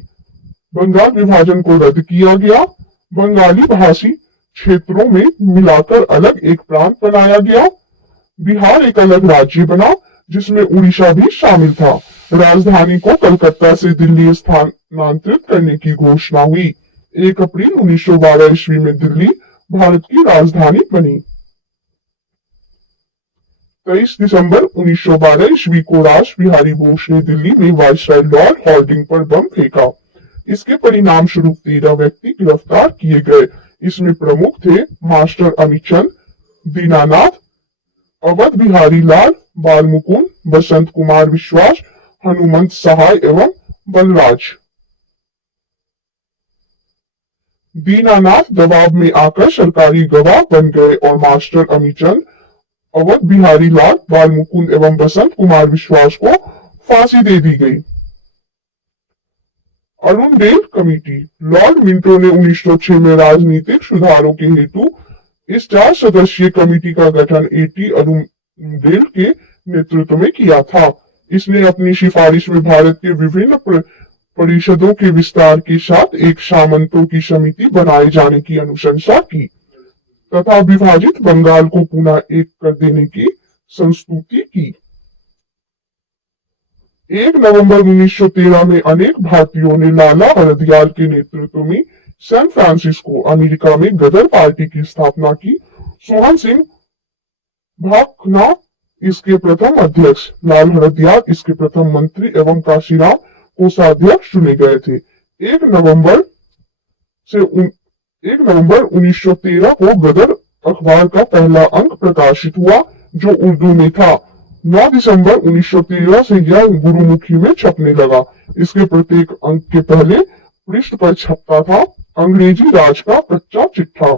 बंगाल विभाजन को रद्द किया गया। बंगाली भाषी क्षेत्रों में मिलाकर अलग एक प्रांत बनाया गया। बिहार एक अलग राज्य बना जिसमें उड़ीसा भी शामिल था। राजधानी को कलकत्ता से दिल्ली स्थानांतरित करने की घोषणा हुई। 1 अप्रैल 1912 ईस्वी में दिल्ली भारत की राजधानी बनी। 23 दिसंबर 1912 ईस्वी को राज बिहारी बोस ने दिल्ली में वायसराय लॉर्ड हॉर्डिंग पर बम फेंका। इसके परिणाम स्वरूप 13 व्यक्ति गिरफ्तार किए गए। इसमें प्रमुख थे मास्टर अमीचंद, दीनानाथ, अवध बिहारी लाल, बालमुकुंद, बसंत कुमार विश्वास, हनुमंत सहाय एवं बलराज। दीनानाथ दबाव में आकर सरकारी गवाह बन गए और मास्टर अमीचंद, अवध बिहारी लाल, बालमुकुंद एवं बसंत कुमार विश्वास को फांसी दे दी गई। Arundale committee. लॉर्ड मिंटो ने 1906 में राजनीतिक सुधारों के हेतु इस 4 सदस्यीय कमेटी का गठन A.T. अरुणडेल के नेतृत्व में किया था। इसने अपनी सिफारिश में भारत के विभिन्न परिषदों के विस्तार के साथ एक सामंतों की समिति बनाए जाने की अनुशंसा की तथा विभाजित बंगाल को पुनः एक कर देने की संस्तुति की। 1 नवंबर 1913 में अनेक भारतीयों ने लाला हरदयाल के नेतृत्व में सैन फ्रांसिस्को अमेरिका में गदर पार्टी की स्थापना की। सोहन सिंह भाकना इसके प्रथम अध्यक्ष, लाल हरदयाल इसके प्रथम मंत्री एवं काशीराम कोषाध्यक्ष चुने गए थे। 1 नवंबर 1913 को गदर अखबार का पहला अंक प्रकाशित हुआ जो उर्दू में था। 9 दिसंबर 1913 से यह गुरुमुखी में छपने लगा। इसके प्रत्येक अंक के पहले पृष्ठ पर छपता था अंग्रेजी राज का कच्चा चिट्ठा।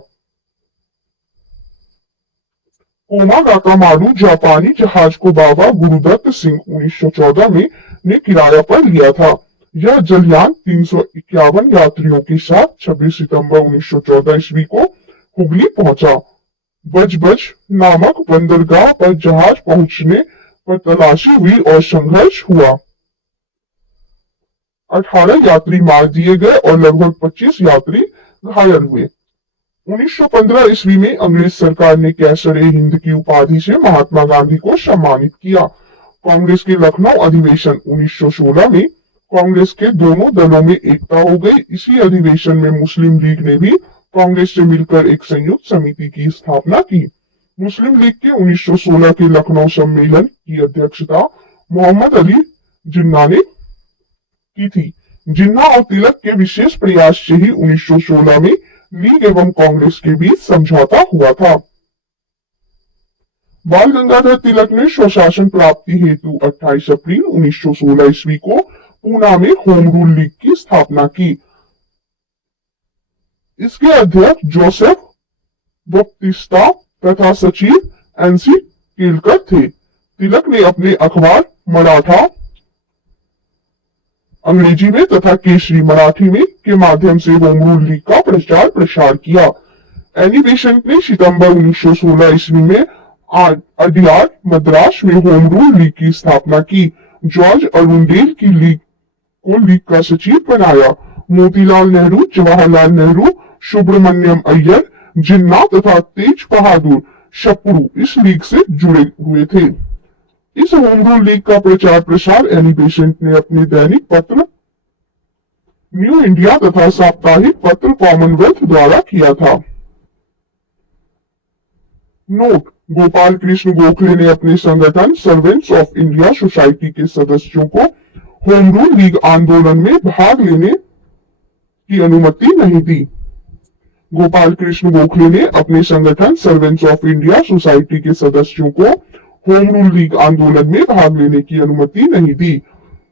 कोमागाका मारू जापानी जहाज को बाबा गुरुदत्त सिंह 1914 में ने किराया पर लिया था। यह जलयान 351 यात्रियों के साथ 26 सितंबर 1914 ईस्वी को हुगली पहुंचा। बजबज नामक बंदरगाह पर जहाज पहुंचने पर तलाशी हुई और संघर्ष हुआ। 18 यात्री मार दिए गए और लगभग 25 यात्री घायल हुए। 1915 ईस्वी में अंग्रेज सरकार ने कैसर-ए-हिंद की उपाधि से महात्मा गांधी को सम्मानित किया। कांग्रेस के लखनऊ अधिवेशन 1916 में कांग्रेस के दोनों दलों में एकता हो गई। इसी अधिवेशन में मुस्लिम लीग ने भी कांग्रेस से मिलकर एक संयुक्त समिति की स्थापना की। मुस्लिम लीग के 1916 के लखनऊ सम्मेलन की अध्यक्षता मोहम्मद अली जिन्ना ने की थी। जिन्ना और तिलक के विशेष प्रयास से ही 1916 में लीग एवं कांग्रेस के बीच समझौता हुआ था। बाल गंगाधर तिलक ने स्वशासन प्राप्ति हेतु 28 अप्रैल 1916 ईस्वी को पूना में होम रूल लीग की स्थापना की। इसके अध्यक्ष जोसेफ बप्तिस्ता तथा सचिव एनसी केलकर थे। तिलक ने अपने अखबार मराठा अंग्रेजी में तथा केसरी मराठी में के माध्यम से होम रूल लीग का प्रचार प्रसार किया। एनिबेसेंट ने सितंबर 1916 ईस्वी में अडियार मद्रास में होम रूल लीग की स्थापना की। जॉर्ज अरुणडेल की लीग को लीग का सचिव बनाया। मोतीलाल नेहरू, जवाहरलाल नेहरू, सुब्रमण्यम अय्यर, जिन्ना तथा तेज बहादुर शप्रू इस लीग से जुड़े हुए थे। इस होम रूल लीग का प्रचार प्रसार एनिबेसेंट ने अपने दैनिक पत्र न्यू इंडिया तथा साप्ताहिक पत्र कॉमनवेल्थ द्वारा किया था। नोट: गोपाल कृष्ण गोखले ने अपने संगठन सर्वेंट्स ऑफ इंडिया सोसाइटी के सदस्यों को होम रूल लीग आंदोलन में भाग लेने की अनुमति नहीं दी। गोपाल कृष्ण गोखले ने अपने संगठन सर्वेंट्स ऑफ इंडिया सोसाइटी के सदस्यों को होम रूल लीग आंदोलन में भाग लेने की अनुमति नहीं दी।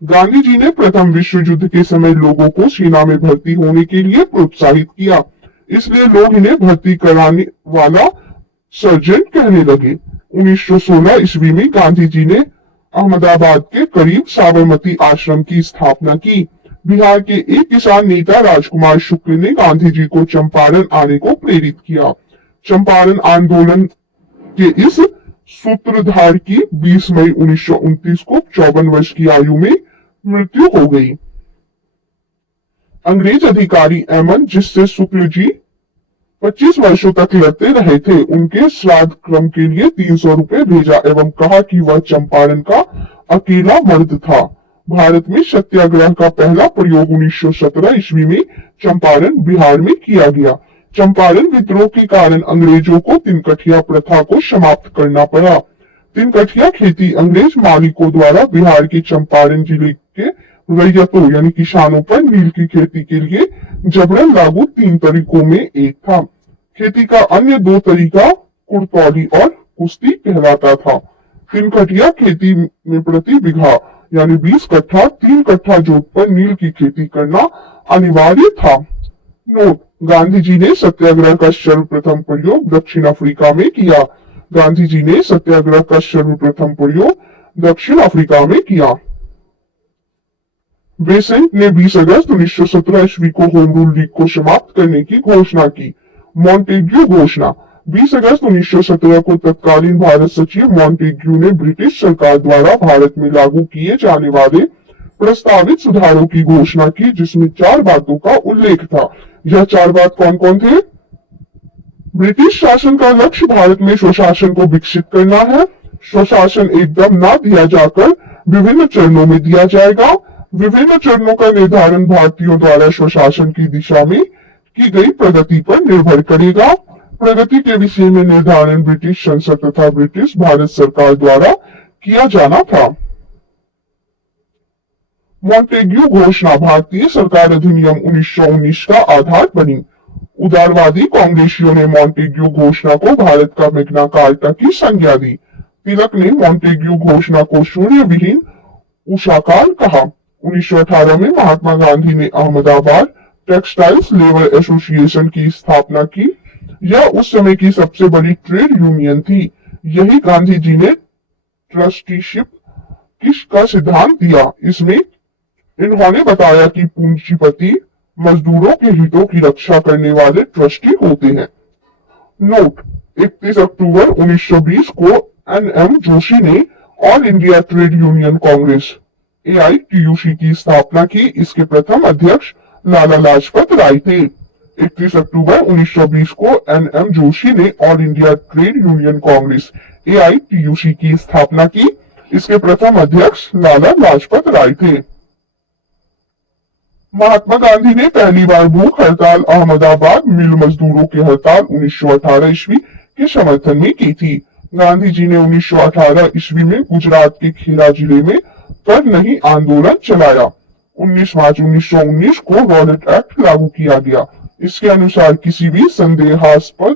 गांधी जी ने प्रथम विश्व युद्ध के समय लोगों को सेना में भर्ती होने के लिए प्रोत्साहित किया, इसलिए लोग इन्हें भर्ती कराने वाला सर्जन कहने लगे। 1916 ईस्वी में गांधी जी ने अहमदाबाद के करीब साबरमती आश्रम की स्थापना की। बिहार के एक किसान नेता राजकुमार शुक्ल ने गांधी जी को चंपारण आने को प्रेरित किया। चंपारण आंदोलन के इस सूत्रधार की 20 मई 1929 को 54 वर्ष की आयु में मृत्यु हो गई। अंग्रेज अधिकारी एमन, जिससे शुक्ल जी 25 वर्षों तक लड़ते रहे थे, उनके श्राद्ध क्रम के लिए 300 रुपए भेजा एवं कहा कि वह चंपारण का अकेला मर्द था। भारत में सत्याग्रह का पहला प्रयोग 1917 ईस्वी में चंपारण बिहार में किया गया। चंपारण विद्रोह के कारण अंग्रेजों को तिनकठिया प्रथा को समाप्त करना पड़ा। तिनकठिया खेती अंग्रेज मालिकों द्वारा बिहार के चंपारण जिले के रैयतों यानी किसानों पर नील की खेती के लिए जबरन लागू 3 तरीकों में एक था। खेती का अन्य 2 तरीका कुर्तौली और कुश्ती कहलाता था। तिनकठिया खेती में प्रति बिघा यानी 20 कट्ठा 3 कट्ठा जोत पर नील की खेती करना अनिवार्य था। नोट: गांधी जी ने सत्याग्रह का सर्वप्रथम प्रयोग दक्षिण अफ्रीका में किया। गांधी जी ने सत्याग्रह का सर्वप्रथम प्रयोग दक्षिण अफ्रीका में किया। बेसेंट ने 20 अगस्त 1917 ईस्वी को होम रूल लीग को समाप्त करने की घोषणा की। मॉन्टेग्यू घोषणा: 20 अगस्त 1917 को तत्कालीन भारत सचिव मॉन्टेग्यू ने ब्रिटिश सरकार द्वारा भारत में लागू किए जाने वाले प्रस्तावित सुधारों की घोषणा की, जिसमें 4 बातों का उल्लेख था। यह 4 बात कौन कौन थे? ब्रिटिश शासन का लक्ष्य भारत में स्वशासन को विकसित करना है। स्वशासन एकदम ना दिया जाकर विभिन्न चरणों में दिया जाएगा। विभिन्न चरणों का निर्धारण भारतीयों द्वारा स्वशासन की दिशा में की गई प्रगति पर निर्भर करेगा। प्रगति के विषय में निर्धारण ब्रिटिश संसद तथा ब्रिटिश भारत सरकार द्वारा किया जाना था। मॉन्टेग्यू घोषणा भारतीय सरकार अधिनियम 1919 का आधार बनी। उदारवादी कांग्रेसियों ने मॉन्टेग्यू घोषणा को भारत का मैग्ना कार्टा की संज्ञा दी। तिलक ने मॉन्टेग्यू घोषणा को शून्य विहीन उषाकाल कहा। 1918 में महात्मा गांधी ने अहमदाबाद टेक्सटाइल्स लेबर एसोसिएशन की स्थापना की। यह उस समय की सबसे बड़ी ट्रेड यूनियन थी। यही गांधी जी ने ट्रस्टीशिप का सिद्धांत दिया। इसमें इन्होंने बताया कि पूंजीपति मजदूरों के हितों की रक्षा करने वाले ट्रस्टी होते हैं। नोट: 31 अक्टूबर 1920 को एनएम जोशी ने all India trade union Congress AITUC की स्थापना की। इसके प्रथम अध्यक्ष लाला लाजपत राय थे। 31 अक्टूबर 1920 को एनएम जोशी ने all India trade union Congress AITUC की स्थापना की। इसके प्रथम अध्यक्ष लाला लाजपत राय थे। महात्मा गांधी ने पहली बार भूख हड़ताल अहमदाबाद मिल मजदूरों की हड़ताल 1918 ईस्वी के समर्थन में की थी। गांधी जी ने 1918 ईस्वी में गुजरात के खेड़ा जिले में कर नहीं आंदोलन चलाया। 19 मार्च 1919 को रॉलेट एक्ट लागू किया गया। इसके अनुसार किसी भी संदेहास्पद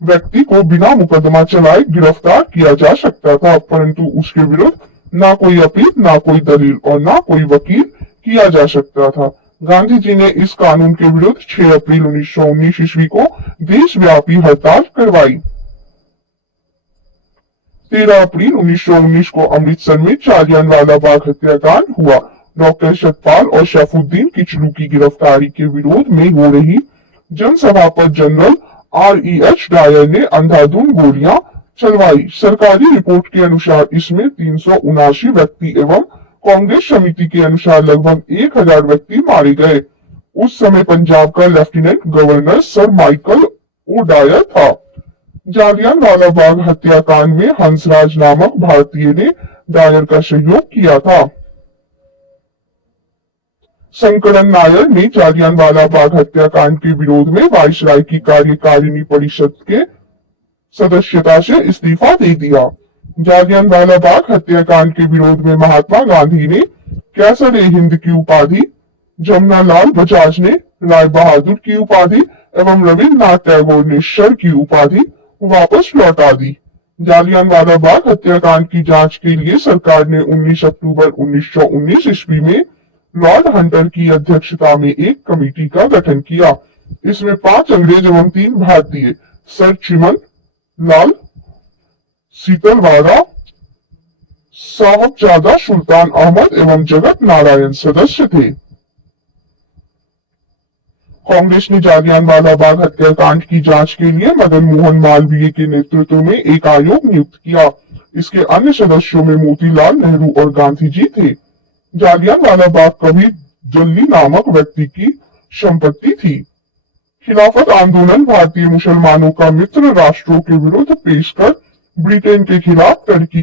व्यक्ति को बिना मुकदमा चलाए गिरफ्तार किया जा सकता था, परंतु उसके विरुद्ध ना कोई अपील, ना कोई दलील और ना कोई वकील किया जा सकता था। गांधी जी ने इस कानून के विरुद्ध 6 अप्रैल 1919 ईस्वी को देशव्यापी हड़ताल करवाई। 13 अप्रैल 1919 को अमृतसर में जालियनवाला बाग हत्याकांड हुआ। डॉक्टर सतपाल और शैफुद्दीन किचलू की गिरफ्तारी के विरोध में हो रही जनसभा पर जनरल REH डायर ने अंधाधुंध गोलियां चलवाई। सरकारी रिपोर्ट के अनुसार इसमें 379 व्यक्ति एवं कांग्रेस समिति के अनुसार लगभग 1000 व्यक्ति मारे गए। उस समय पंजाब का lieutenant governor sir Michael O'Dwyer था। जालियनवाला बाग हत्याकांड में हंसराज नामक भारतीय ने डायर का सहयोग किया था। शंकरन नायर ने जालियनवाला बाग हत्याकांड के विरोध में वायसराय की कार्यकारिणी परिषद के सदस्यता से इस्तीफा दे दिया। जालियनवाला बाग हत्याकांड के विरोध में महात्मा गांधी ने कैसर-ए-हिंद की उपाधि, जमनालाल बजाज ने राय बहादुर की उपाधि एवं रविन्द्रनाथ टैगोर ने सर की उपाधि वापस लौटा दी। जालियनवाला बाग हत्याकांड की जांच के लिए सरकार ने 19 अक्टूबर 1919 ईस्वी में लॉर्ड हंटर की अध्यक्षता में एक कमेटी का गठन किया। इसमें 5 अंग्रेज एवं 3 भारतीय, सर चिमन, लाल सीतलवाड़ा, साहबजादा सुल्तान अहमद एवं जगत नारायण सदस्य थे। कांग्रेस ने जालियांवाला बाग हत्याकांड की जांच के लिए मदन मोहन मालवीय के नेतृत्व में एक आयोग नियुक्त किया। इसके अन्य सदस्यों में मोतीलाल नेहरू और गांधी जी थे। जालियांवाला बाग कभी जल्दी नामक व्यक्ति की संपत्ति थी। खिलाफत आंदोलन भारतीय मुसलमानों का मित्र राष्ट्रों के विरुद्ध पेश कर ब्रिटेन के खिलाफ टर्की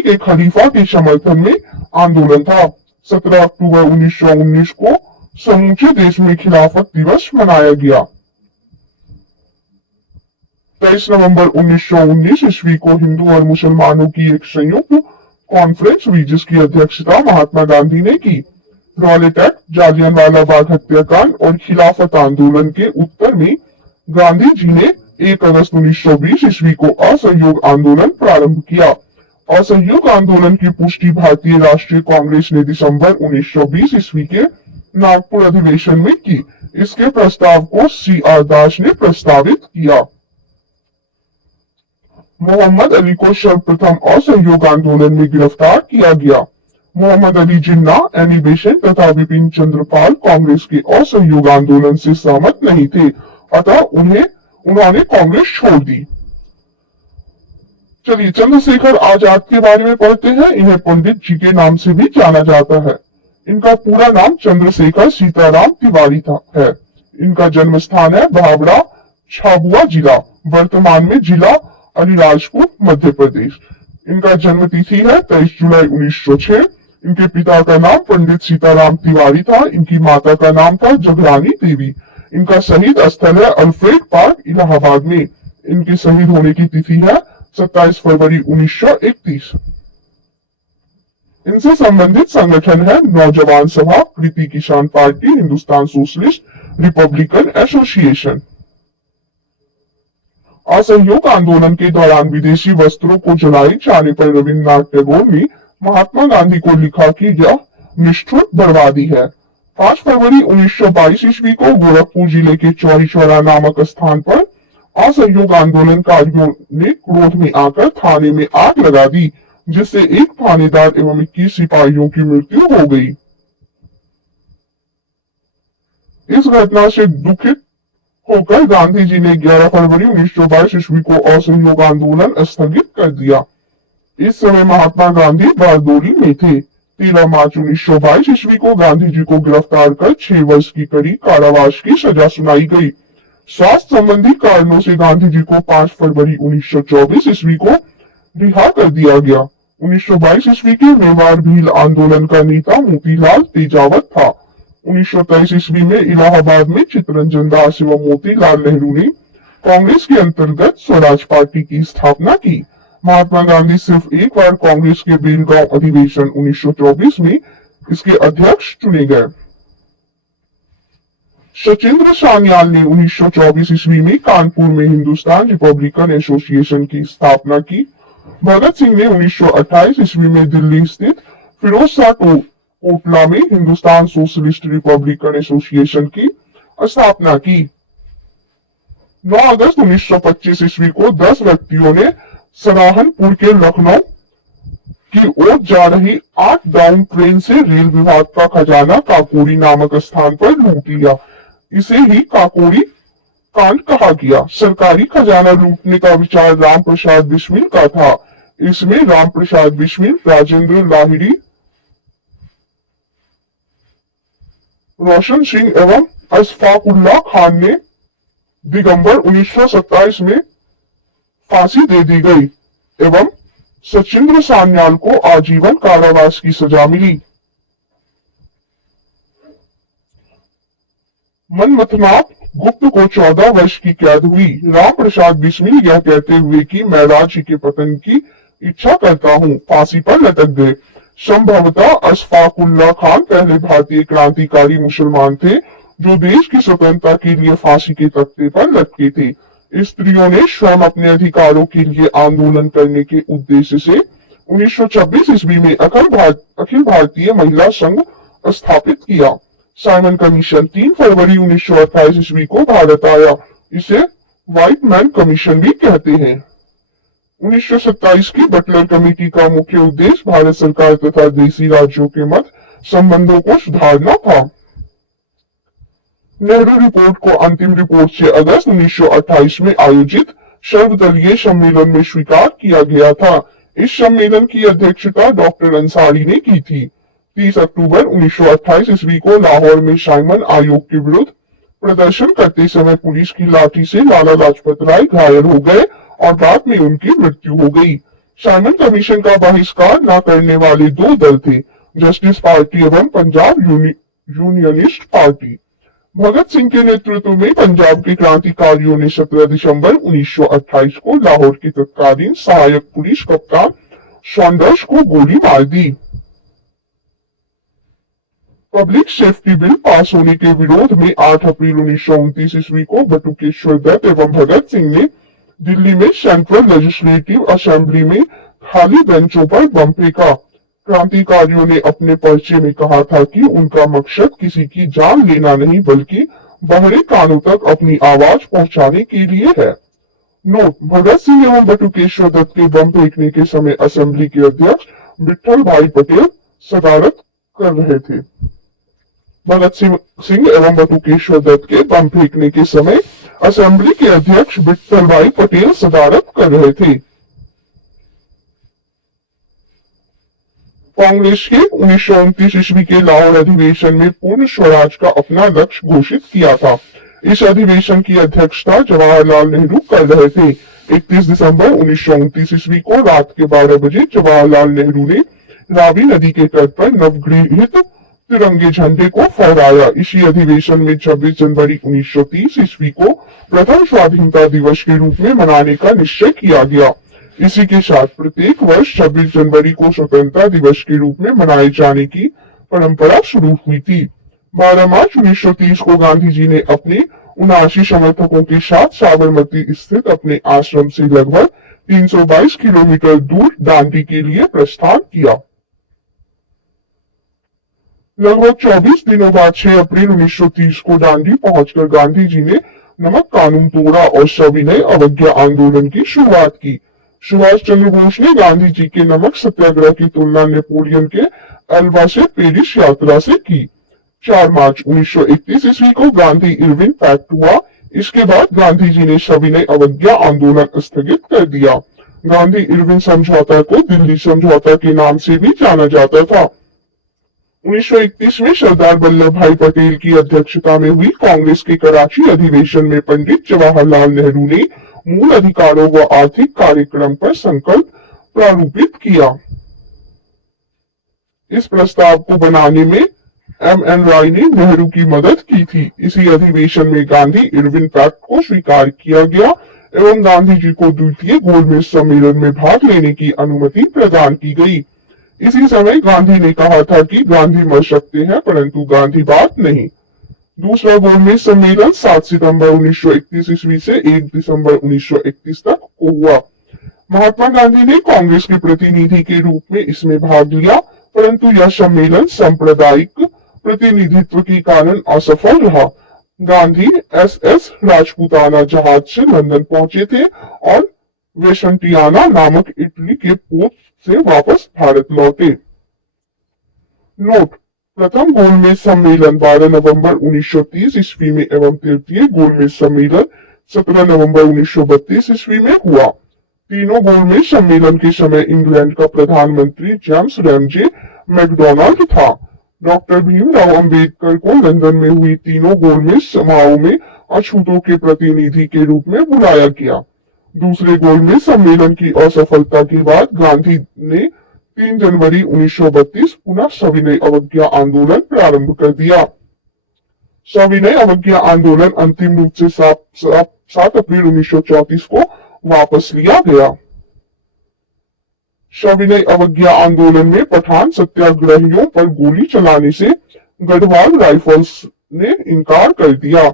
के खलीफा के समर्थन में आंदोलन था। 17 अक्टूबर 1919 को समूचे देश में खिलाफत दिवस मनाया गया। 23 नवंबर 1919 ईस्वी को हिंदू और मुसलमानों की एक संयुक्त कॉन्फ्रेंस हुई, जिसकी अध्यक्षता महात्मा गांधी ने की। रॉलेट एक्ट, जालियांवाला बाग हत्याकांड और खिलाफत आंदोलन के उत्तर में गांधी जी ने 1 अगस्त 1920 ईस्वी को असहयोग आंदोलन प्रारंभ किया। असहयोग आंदोलन की पुष्टि भारतीय राष्ट्रीय कांग्रेस ने दिसंबर 1920 ईस्वी के नागपुर अधिवेशन में की। इसके प्रस्ताव को CR दास ने प्रस्तावित किया। मोहम्मद अली को सर्वप्रथम असहयोग आंदोलन में गिरफ्तार किया गया। मोहम्मद अली जिन्ना, एनी बेसेंट तथा विपिन चंद्र पाल कांग्रेस के असहयोग आंदोलन से सहमत नहीं थे, अतः उन्होंने कांग्रेस छोड़ दी। चलिए चंद्रशेखर आजाद के बारे में पढ़ते हैं। इन्हें पंडित जी के नाम से भी जाना जाता है। इनका पूरा नाम चंद्रशेखर सीताराम तिवारी है। इनका जन्म स्थान है भावड़ा, झाबुआ जिला, वर्तमान में जिला अलीराजपुर, मध्य प्रदेश। इनका जन्म तिथि है 23 जुलाई 1906। इनके पिता का नाम पंडित सीताराम तिवारी था। इनकी माता का नाम था जगरानी देवी। इनका शहीद स्थल है अल्फ्रेड पार्क, इलाहाबाद में। इनके शहीद होने की तिथि है 27 फरवरी 1931। इनसे संबंधित संगठन है नौजवान सभा, कृति किसान party, Hindustan socialist Republican association. असहयोग आंदोलन के दौरान विदेशी वस्त्रों को जलाए जाने पर रविन्द्रनाथ टैगोर ने महात्मा गांधी को लिखा कि यह निष्ठुर बर्बादी है। 5 फरवरी 1922 ईस्वी को गोरखपुर जिले के चौरी चौरा नामक स्थान पर असहयोग आंदोलनकारियों ने क्रोध में आकर थाने में आग लगा दी, जिससे एक थानेदार एवं 21 सिपाहियों की मृत्यु हो गई। इस घटना से दुखित होकर गांधी जी ने 11 फरवरी 1922 ईस्वी को असहयोग आंदोलन स्थगित कर दिया। इस समय महात्मा गांधी बारदोली में थे। 13 मार्च 1922 ईस्वी को गांधी जी को गिरफ्तार कर 6 वर्ष की कड़ी कारावास की सजा सुनाई गई। स्वास्थ्य संबंधी कारणों से गांधी जी को 5 फरवरी 1924 ईस्वी को रिहा कर दिया गया। 1922 ईस्वी के मेवाड़ भील आंदोलन का नेता मोतीलाल तेजावत था। 1923 ईस्वी में इलाहाबाद में चित्तरंजन दास एवं मोतीलाल नेहरू ने कांग्रेस के अंतर्गत स्वराज पार्टी की स्थापना की। महात्मा गांधी सिर्फ एक बार कांग्रेस के बेलगांव अधिवेशन 1924 में इसके अध्यक्ष चुने गए। सचिंद्र सान्याल ने 1924 ईस्वी में कानपुर में हिंदुस्तान रिपब्लिकन एसोसिएशन की स्थापना की। भगत सिंह ने 1928 ईस्वी में दिल्ली स्थित फिरोज शाह कोटला में हिंदुस्तान सोशलिस्ट रिपब्लिकन एसोसिएशन की स्थापना की। 9 अगस्त 1925 ईस्वी को 10 व्यक्तियों ने सराहनपुर के लखनऊ की ओर जा रही 8 डाउन ट्रेन से रेल विभाग का खजाना काकोरी नामक स्थान पर लूट लिया। इसे ही काकोरी कांड कहा गया। सरकारी खजाना लूटने का विचार राम प्रसाद बिस्मिल का था। इसमें राम प्रसाद बिस्मिल, राजेंद्र लाहिड़ी, रोशन सिंह एवं अशफाकुल्लाह खान ने दिगंबर 1927 में फांसी दे दी गई एवं सचिंद्र सान्याल को आजीवन कारावास की सजा मिली। मनमथनाथ गुप्त को 14 वर्ष की कैद हुई। राम प्रसाद बिस्मिल यह कहते हुए कि मैं राज्य के पतन की इच्छा करता हूं, फांसी पर लटक गए। संभवतः अशफाकुल्लाह खान पहले भारतीय क्रांतिकारी मुसलमान थे जो देश की स्वतंत्रता के लिए फांसी के तख्ते पर लटके थे। स्त्रियों ने स्वयं अपने अधिकारों के लिए आंदोलन करने के उद्देश्य से 1926 ईस्वी में अखिल भारतीय महिला संघ स्थापित किया। साइमन कमीशन 3 फरवरी 1928 ईस्वी को भारत आया। इसे व्हाइट मैन कमीशन भी कहते हैं। 1927 की बटलर कमेटी का मुख्य उद्देश्य भारत सरकार तथा देशी राज्यों के मध्य संबंधों को सुधारना था। नेहरू रिपोर्ट को अंतिम रिपोर्ट से अगस्त 1928 में आयोजित सर्वदलीय सम्मेलन में स्वीकार किया गया था। इस सम्मेलन की अध्यक्षता डॉक्टर अंसारी ने की थी। 30 अक्टूबर 1928 ईस्वी को लाहौर में साइमन आयोग के विरुद्ध प्रदर्शन करते समय पुलिस की लाठी से लाला लाजपत राय घायल हो गए और बाद में उनकी मृत्यु हो गई। साइमन कमीशन का बहिष्कार न करने वाले दो दल थे, जस्टिस पार्टी एवं पंजाब यूनियनिस्ट पार्टी। भगत सिंह के नेतृत्व में पंजाब के क्रांतिकारियों ने 17 दिसंबर 1928 को लाहौर के तत्कालीन सहायक पुलिस कप्तान सॉन्डर्स को गोली मार दी। पब्लिक सेफ्टी बिल पास होने के विरोध में 8 अप्रैल 1929 ईस्वी को बटुकेश्वर दत्त एवं भगत सिंह ने दिल्ली में सेंट्रल लेजिस्लेटिव असेंबली में खाली बेंचों पर बम फेंका। क्रांतिकारियों ने अपने पर्चे में कहा था कि उनका मकसद किसी की जान लेना नहीं बल्कि बहरे कानों तक अपनी आवाज पहुंचाने के लिए है। नोट: भगत सिंह एवं बटुकेश्वर दत्त के बम फेंकने के समय असेंबली के अध्यक्ष विठल भाई पटेल सदारत कर रहे थे। भगत सिंह एवं बटुकेश्वर दत्त के बम फेंकने के समय असेंबली के अध्यक्ष विठल भाई पटेल सदारत कर रहे थे। कांग्रेस के 1929 ईस्वी के लाहौर अधिवेशन में पूर्ण स्वराज का अपना लक्ष्य घोषित किया था। इस अधिवेशन की अध्यक्षता जवाहरलाल नेहरू कर रहे थे। 31 दिसंबर 1929 ईस्वी को रात के 12 बजे जवाहरलाल नेहरू ने रावी नदी के तट पर नवगृहित तिरंगे झंडे को फहराया। इसी अधिवेशन में 26 जनवरी 1930 ईस्वी को प्रथम स्वाधीनता दिवस के रूप में मनाने का निश्चय किया गया। इसी के साथ प्रत्येक वर्ष 26 जनवरी को स्वतंत्रता दिवस के रूप में मनाए जाने की परंपरा शुरू हुई थी। 12 मार्च 1930 को गांधी जी ने अपने 79 समर्थकों के साथ साबरमती स्थित अपने आश्रम से लगभग 322 किलोमीटर दूर दांडी के लिए प्रस्थान किया। लगभग 24 दिनों बाद 6 अप्रैल 1930 को दांडी पहुंचकर गांधी जी ने नमक कानून तोड़ा और सविनय अवज्ञा आंदोलन की शुरुआत की। सुभाष चंद्र बोस ने गांधी जी के नमक सत्याग्रह की तुलना नेपोलियन के एल्बा से पेरिस यात्रा से की। 4 मार्च 1931 ईस्वी को गांधी इरविन पैक्ट हुआ। इसके बाद गांधी जी ने सविनय अवज्ञा आंदोलन स्थगित कर दिया। गांधी इरविन समझौता को दिल्ली समझौता के नाम से भी जाना जाता था। 1931 में सरदार वल्लभ भाई पटेल की अध्यक्षता में हुई कांग्रेस के कराची अधिवेशन में पंडित जवाहरलाल नेहरू ने मूल अधिकारों व आर्थिक कार्यक्रम पर संकल्प प्रारूपित किया। इस प्रस्ताव को बनाने में एम.एन. राय ने नेहरू की मदद की थी। इसी अधिवेशन में गांधी इरविन पैक्ट को स्वीकार किया गया एवं गांधी जी को द्वितीय गोलमेज सम्मेलन में भाग लेने की अनुमति प्रदान की गई। इसी समय गांधी ने कहा था कि गांधी मर सकते हैं परंतु गांधीवाद नहीं। दूसरा गोलमेज सम्मेलन 7 सितंबर 1931 ईस्वी से 1 दिसंबर 1931 तक को हुआ। महात्मा गांधी ने कांग्रेस के प्रतिनिधि के रूप में इसमें भाग लिया, परंतु यह सम्मेलन सांप्रदायिक प्रतिनिधित्व के कारण असफल रहा। गांधी एस.एस. राजपूताना जहाज से लंदन पहुंचे थे और वेशंटियाना नामक इटली के पोर्ट से वापस भारत लौटे। नोट: प्रथम गोलमेज सम्मेलन 12 नवंबर 1930 ईस्वी में एवं तृतीय गोलमेज सम्मेलन 17 नवंबर 1932 ईस्वी में हुआ। तीनों गोलमेज सम्मेलन के समय इंग्लैंड का प्रधानमंत्री जेम्स रैमजे मैकडोनाल्ड था। डॉक्टर भीमराव अंबेडकर को लंदन में हुई तीनों गोलमेज समारोह में अछूतों के प्रतिनिधि के रूप में बुलाया गया। दूसरे गोलमेज सम्मेलन की असफलता के बाद गांधी ने 3 जनवरी 1932 पुनः सविनय अवज्ञा आंदोलन प्रारंभ कर दिया। सविनय अवज्ञा आंदोलन अंतिम रूप से 7 अप्रैल 1934 को वापस लिया गया। सविनय अवज्ञा आंदोलन में पठान सत्याग्रहियों पर गोली चलाने से गढ़वाल राइफल्स ने इनकार कर दिया।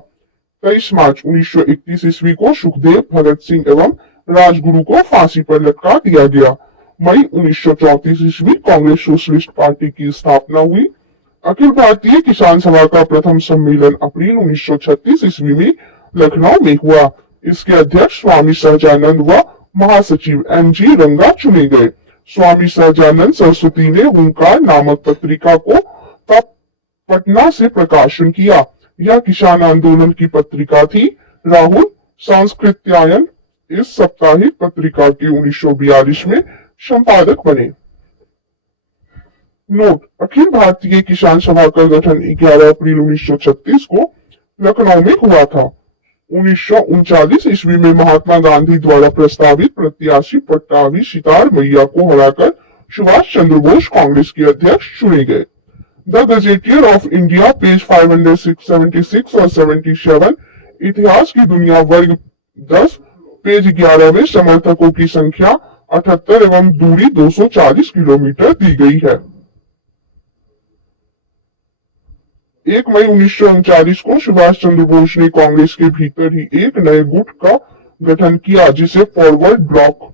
23 मार्च 1931 ईस्वी को सुखदेव, भगत सिंह एवं राजगुरु को फांसी पर लटका दिया गया। मई 1934 ईस्वी कांग्रेस सोशलिस्ट पार्टी की स्थापना हुई। अखिल भारतीय किसान सभा का प्रथम सम्मेलन अप्रैल 1936 ईस्वी में लखनऊ में हुआ। इसके अध्यक्ष स्वामी सहजानंद व महासचिव एम.जी. रंगा चुने गए। स्वामी सहजानंद सरस्वती ने हुंकार नामक पत्रिका को तब पटना से प्रकाशन किया। यह किसान आंदोलन की पत्रिका थी। राहुल सांस्कृत्यायन इस साप्ताहिक पत्रिका के 1942 में संपादक बने। नोट: अखिल भारतीय किसान सभा का गठन 11 अप्रैल 1936 को लखनऊ में हुआ था। 1939 ईस्वी में महात्मा गांधी द्वारा प्रस्तावित प्रत्याशी पट्टाभी सितार मैया को हराकर सुभाष चंद्र बोस कांग्रेस के अध्यक्ष चुने गए। The gazetteer of India page 576 और 77, इतिहास की दुनिया वर्ग 10 पेज 11 में समर्थकों की संख्या 78 एवं दूरी 240 किलोमीटर दी गई है। 1 मई 1939 को सुभाष चंद्र बोस ने कांग्रेस के भीतर ही एक नए गुट का गठन किया जिसे फॉरवर्ड ब्लॉक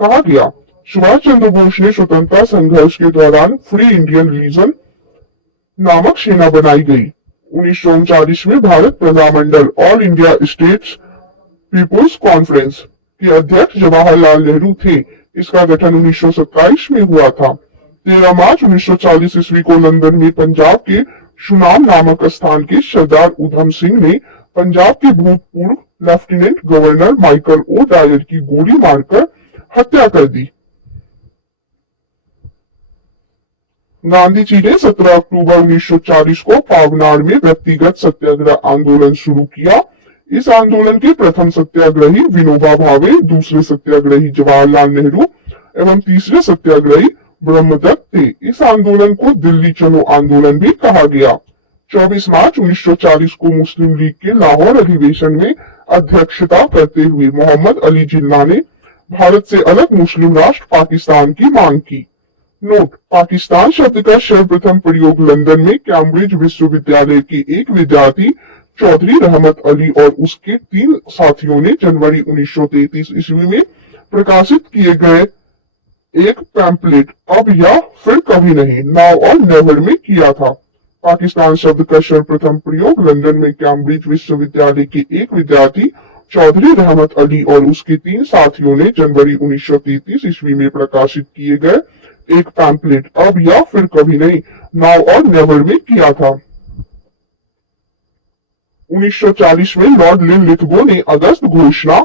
कहा गया। सुभाष चंद्र बोस ने स्वतंत्रता संघर्ष के दौरान फ्री इंडियन लीजन नामक सेना बनाई गई। 1939 में Bharat Prajamandal all India states peoples conference के अध्यक्ष जवाहरलाल नेहरू थे। इसका गठन 1927 में हुआ था। 13 मार्च 1940 ईस्वी को लंदन में पंजाब के सुनाम नामक स्थान के सरदार उधम सिंह ने पंजाब के भूतपूर्व lieutenant governor Michael O'Dwyer की गोली मारकर हत्या कर दी। गांधी जी ने 17 अक्टूबर 1940 को पावनार में व्यक्तिगत सत्याग्रह आंदोलन शुरू किया। इस आंदोलन के प्रथम सत्याग्रही विनोबा भावे, दूसरे सत्याग्रही जवाहरलाल नेहरू एवं तीसरे सत्याग्रही ब्रह्मदत्त थे। इस आंदोलन को दिल्ली चलो आंदोलन भी कहा गया। 24 मार्च 1940 को मुस्लिम लीग के लाहौर अधिवेशन में अध्यक्षता करते हुए मोहम्मद अली जिन्ना ने भारत से अलग मुस्लिम राष्ट्र पाकिस्तान की मांग की। नोट: पाकिस्तान शब्द का सर्वप्रथम प्रयोग लंदन में कैम्ब्रिज विश्वविद्यालय के एक विद्यार्थी चौधरी रहमत अली और उसके 3 साथियों ने जनवरी 1933 ईस्वी में प्रकाशित किए गए एक पैम्पलेट अब या फिर कभी नहीं, नाउ और नेवर में किया था। पाकिस्तान शब्द का सर्वप्रथम प्रयोग लंदन में कैम्ब्रिज विश्वविद्यालय के एक विद्यार्थी चौधरी रहमत अली और उसके 3 साथियों ने जनवरी 1933 ईस्वी में प्रकाशित किए गए एक पैम्पलेट अब या फिर कभी नहीं, नाउ और नेवर में किया था। 1940 में लॉर्ड लिनलिथगो ने अगस्त घोषणा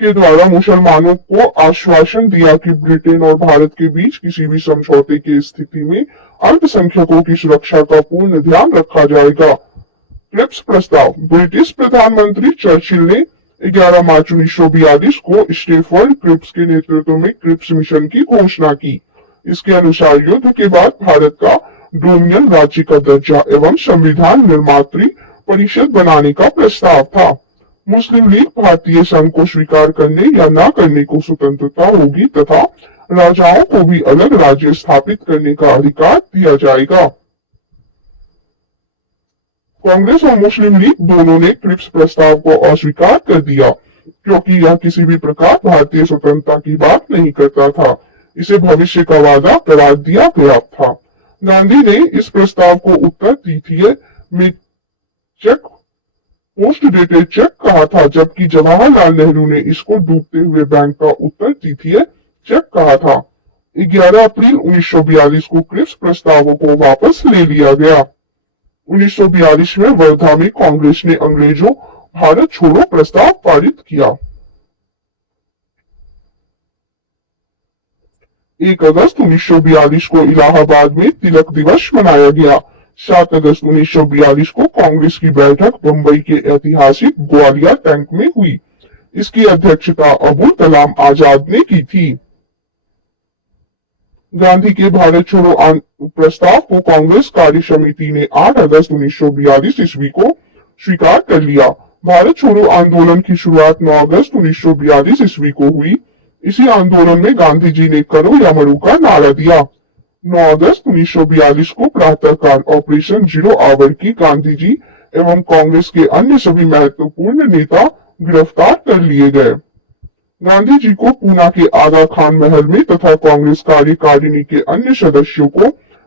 के द्वारा मुसलमानों को आश्वासन दिया कि ब्रिटेन और भारत के बीच किसी भी समझौते की स्थिति में अल्पसंख्यकों की सुरक्षा का पूर्ण ध्यान रखा जाएगा। क्रिप्स प्रस्ताव: ब्रिटिश प्रधानमंत्री चर्चिल ने 11 मार्च 1942 को स्टेफर्ड क्रिप्स के नेतृत्व में क्रिप्स मिशन की घोषणा की। इसके अनुसार युद्ध के बाद भारत का डोमिनियन राज्य का दर्जा एवं संविधान निर्मात्री परिषद बनाने का प्रस्ताव था। मुस्लिम लीग भारतीय संघ को स्वीकार करने या न करने को स्वतंत्रता होगी तथा राजाओं को भी अलग राज्य स्थापित करने का अधिकार दिया जाएगा। कांग्रेस और मुस्लिम लीग दोनों ने क्रिप्स प्रस्ताव को अस्वीकार कर दिया क्योंकि यह किसी भी प्रकार भारतीय स्वतंत्रता की बात नहीं करता था। इसे भविष्य का वादा करार दिया गया था। गांधी ने इस प्रस्ताव को उत्तर तिथिय में चेक पोस्ट डेटेड चेक कहा था, जबकि जवाहरलाल नेहरू ने इसको डूबते हुए बैंक का उत्तर तिथिय चेक कहा था। 11 अप्रैल 1942 को क्रिप्स प्रस्तावों को वापस ले लिया गया। 1942 में वर्धा में कांग्रेस ने अंग्रेजों भारत छोड़ो प्रस्ताव पारित किया। 1 अगस्त 1942 को इलाहाबाद में तिलक दिवस मनाया गया। 7 अगस्त 1942 को कांग्रेस की बैठक बंबई के ऐतिहासिक ग्वालियर टैंक में हुई। इसकी अध्यक्षता अबुल कलाम आजाद ने की थी। गांधी के भारत छोड़ो प्रस्ताव को कांग्रेस कार्य समिति ने 8 अगस्त 1942 ईस्वी को स्वीकार कर लिया। भारत छोड़ो आंदोलन की शुरुआत 9 अगस्त 1942 ईस्वी को हुई। इसी आंदोलन में गांधी जी ने करो या मरो का नारा दिया। 9 अगस्त 1942 को प्रातःकाल ऑपरेशन जीरो आवर की गांधी जी एवं कांग्रेस के अन्य सभी महत्वपूर्ण नेता गिरफ्तार कर लिए गए। गांधी जी को पूना के आगा खान महल में तथा कांग्रेस कार्यकारिणी के अन्य सदस्यों को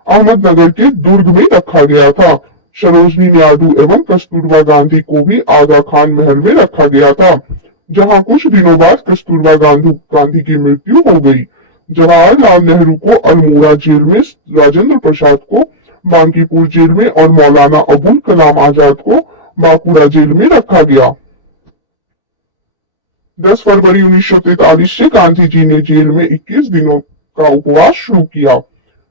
अहमदनगर के दुर्ग में रखा गया था। सरोजनी नायडू एवं कस्तूरबा गांधी को भी आगा खान महल में रखा गया था, जहां कुछ दिनों बाद कस्तूरबा गांधी की मृत्यु हो गई। जवाहरलाल नेहरू को अल्मोड़ा जेल में, राजेंद्र प्रसाद को बांकीपुर जेल में और मौलाना अबुल कलाम आजाद को बांकुड़ा जेल में रखा गया। 10 फरवरी 1943 से गांधी जी ने जेल में 21 दिनों का उपवास शुरू किया,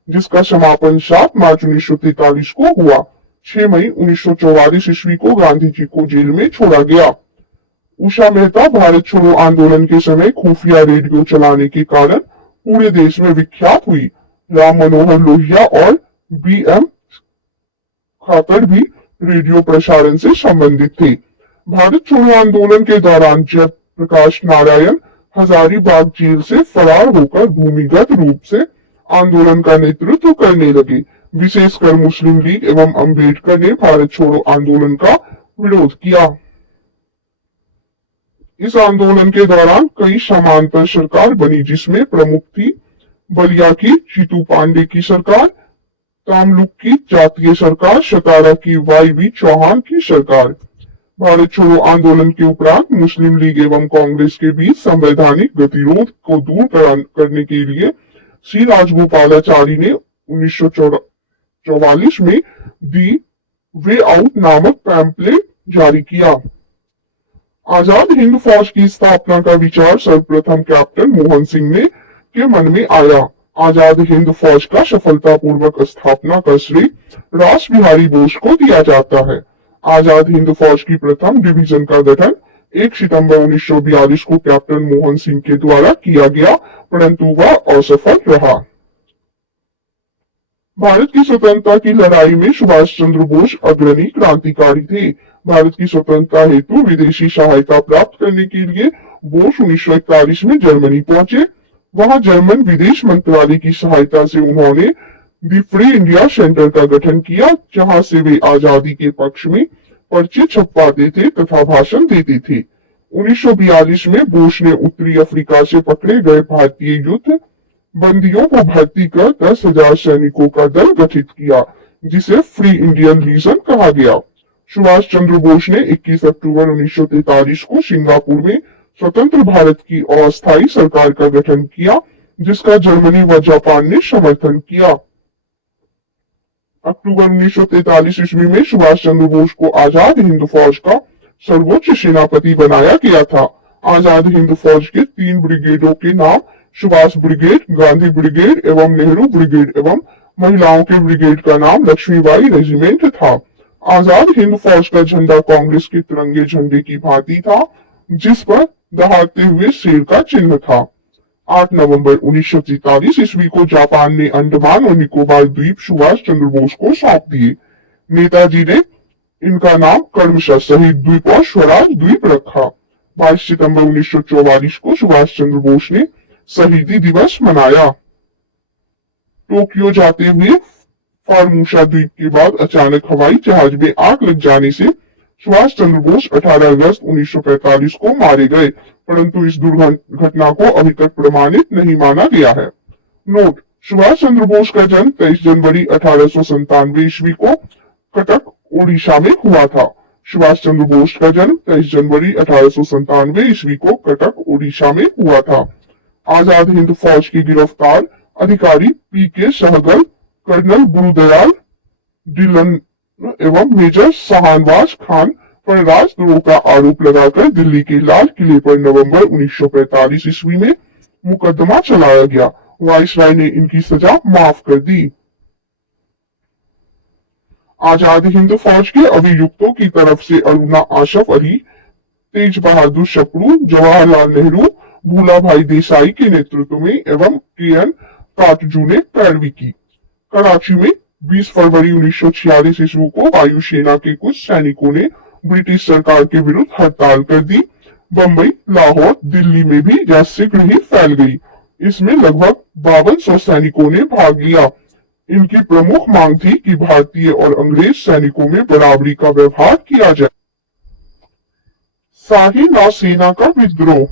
जिसका समापन 7 मार्च 1943 को हुआ। 6 मई 1944 ईस्वी को गांधी जी को जेल में छोड़ा गया। उषा मेहता भारत छोड़ो आंदोलन के समय खुफिया रेडियो चलाने के कारण पूरे देश में विख्यात हुई। राम मनोहर लोहिया और बी.एम. खाकर भी रेडियो प्रसारण से संबंधित थे। भारत छोड़ो आंदोलन के दौरान जयप्रकाश नारायण हजारीबाग जेल से फरार होकर भूमिगत रूप से आंदोलन का नेतृत्व करने लगे। विशेषकर मुस्लिम लीग एवं अंबेडकर ने भारत छोड़ो आंदोलन का विरोध किया। इस आंदोलन के दौरान कई समांतर सरकार बनी, जिसमें प्रमुख थी बलिया की जीतू पांडे की सरकार, तमलुक की जातीय सरकार, सतारा की वाई.वी. चौहान की सरकार। भारत छोड़ो आंदोलन के उपरांत मुस्लिम लीग एवं कांग्रेस के बीच संवैधानिक गतिरोध को दूर करने के लिए सी राजगोपालाचारी ने 1944 में दी वे आउट नामक पैम्पलेट जारी किया। आजाद हिंद फौज की स्थापना का विचार सर्वप्रथम कैप्टन मोहन सिंह के मन में आया। आजाद हिंद फौज का सफलतापूर्वक स्थापना का श्रेय रास बिहारी बोस को दिया जाता है। आजाद हिंद फौज की प्रथम डिवीजन का गठन 1 सितंबर 1942 को कैप्टन मोहन सिंह के द्वारा किया गया, परंतु वह असफल रहा। भारत की स्वतंत्रता की लड़ाई में सुभाष चंद्र बोस अग्रणी क्रांतिकारी थे। भारत की स्वतंत्रता हेतु विदेशी सहायता प्राप्त करने के लिए बोस 1941 में जर्मनी पहुंचे। वहां जर्मन विदेश मंत्रालय की सहायता से उन्होंने दी फ्री इंडिया सेंटर का गठन किया, जहां से वे आजादी के पक्ष में पर्चे छपवाते थे तथा भाषण देते थे। 1942 में बोस ने उत्तरी अफ्रीका से पकड़े गए भारतीय युद्ध बंदियों को भर्ती कर 10,000 सैनिकों का दल गठित किया, जिसे फ्री इंडियन लीजन कहा गया। सुभाष चंद्र बोस ने 21 अक्टूबर 1943 को सिंगापुर में स्वतंत्र भारत की अस्थायी सरकार का गठन किया, जिसका जर्मनी व जापान ने समर्थन किया। अक्टूबर 1943 ईस्वी में सुभाष चंद्र बोस को आजाद हिंद फौज का सर्वोच्च सेनापति बनाया गया था। आजाद हिंद फौज के 3 ब्रिगेडों के नाम सुभाष ब्रिगेड, गांधी ब्रिगेड एवं नेहरू ब्रिगेड एवं महिलाओं के ब्रिगेड का नाम लक्ष्मीबाई रेजिमेंट था। आजाद हिंद फौज का झंडा कांग्रेस के तिरंगे झंडे की भांति था, जिस पर दहाड़ते हुए शेर का चिन्ह था। 8 नवंबर 1943 ईस्वी को जापान ने अंडमान और निकोबार द्वीप सुभाष चंद्र बोस को सौंप दिए। नेताजी ने इनका नाम कर्मशः शहीद द्वीप और स्वराज द्वीप रखा। 22 सितंबर 1944 को सुभाष चंद्र बोस ने शहीदी दिवस मनाया। टोक्यो जाते हुए फॉर्मूसा द्वीप के बाद अचानक हवाई जहाज में आग लग जाने से सुभाष चंद्र बोस 18 अगस्त 1945 को मारे गए, परंतु इस दुर्घटना को अभी तक प्रमाणित नहीं माना गया है। नोट: सुभाष चंद्र बोस का जन्म 23 जनवरी 1897 ईस्वी को कटक, ओडिशा में हुआ था। सुभाष चंद्र बोस का जन्म 23 जनवरी 1897 ईस्वी को कटक, ओडिशा में हुआ था। आजाद हिंद फौज के गिरफ्तार अधिकारी पी.के. सहगल, कर्नल गुरुदयाल डिलन एवं मेजर शाहनवाज खान पर राजद्रोह का आरोप लगाकर दिल्ली के लाल किले पर नवंबर 1945 ईस्वी में मुकदमा चलाया गया। वायसराय ने इनकी सजा माफ कर दी। आजाद हिंद फौज के अभियुक्तों की तरफ से अरुणा आशफ अली, तेज बहादुर शपड़ू, जवाहरलाल नेहरू, भूला भाई देसाई के नेतृत्व में एवं के.एन. काटजू ने पैरवी की। कराची में 20 फरवरी 1946 ईस्वी को वायुसेना के कुछ सैनिकों ने ब्रिटिश सरकार के विरुद्ध हड़ताल कर दी। बंबई, लाहौर, दिल्ली में भी यह शीघ्र ही फैल गई। इसमें लगभग 5200 सैनिकों ने भाग लिया। इनकी प्रमुख मांग थी कि भारतीय और अंग्रेज सैनिकों में बराबरी का व्यवहार किया जाए। शाही नौसेना का विद्रोह।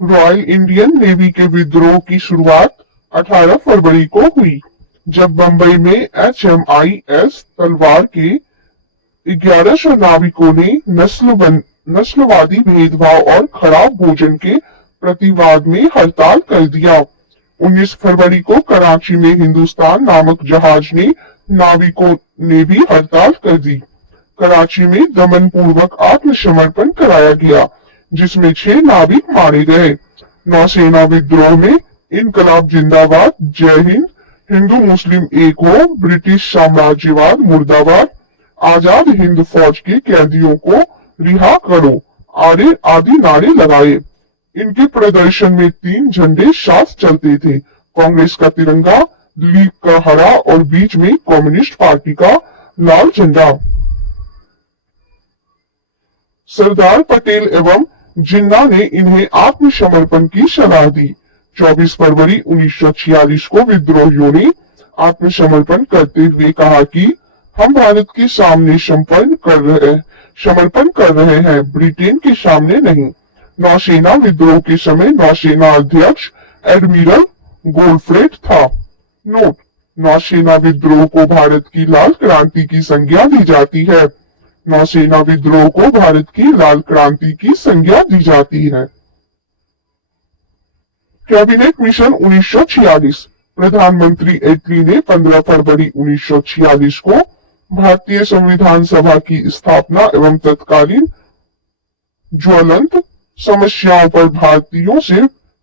रॉयल इंडियन नेवी के विद्रोह की शुरुआत 18 फरवरी को हुई, जब बंबई में HMIS तलवार के 1100 नाविकों ने नस्लवादी भेदभाव और खराब भोजन के प्रतिवाद में हड़ताल कर दिया। 19 फरवरी को कराची में हिंदुस्तान नामक जहाज ने नाविकों ने भी हड़ताल कर दी। कराची में दमन पूर्वक आत्मसमर्पण कराया गया, जिसमें 6 नाविक मारे गए। नौसेना विद्रोह में इनकलाब जिंदाबाद, जय हिंद, हिंदू मुस्लिम एक हो, ब्रिटिश साम्राज्यवाद मुर्दाबाद, आजाद हिंद फौज के कैदियों को रिहा करो आदि नारे लगाए। इनके प्रदर्शन में 3 झंडे साथ चलते थे, कांग्रेस का तिरंगा, लीग का हरा और बीच में कम्युनिस्ट पार्टी का लाल झंडा। सरदार पटेल एवं जिन्ना ने इन्हें आत्मसमर्पण की सलाह दी। 24 फरवरी 1946 को विद्रोहियों ने आत्मसमर्पण करते हुए कहा कि हम भारत के सामने समर्पण कर रहे हैं, ब्रिटेन के सामने नहीं। नौसेना विद्रोह के समय नौसेना अध्यक्ष एडमिरल गोल्डफ्रेड था। नोट: नौसेना विद्रोह को भारत की लाल क्रांति की संज्ञा दी जाती है। नौसेना विद्रोह को भारत की लाल क्रांति की संज्ञा दी जाती है। Cabinet mission 1946। प्रधानमंत्री एटली ने 15 फरवरी 1946 को भारतीय संविधान सभा की स्थापना एवं तत्कालीन ज्वलंत समस्याओं पर भारतीयों से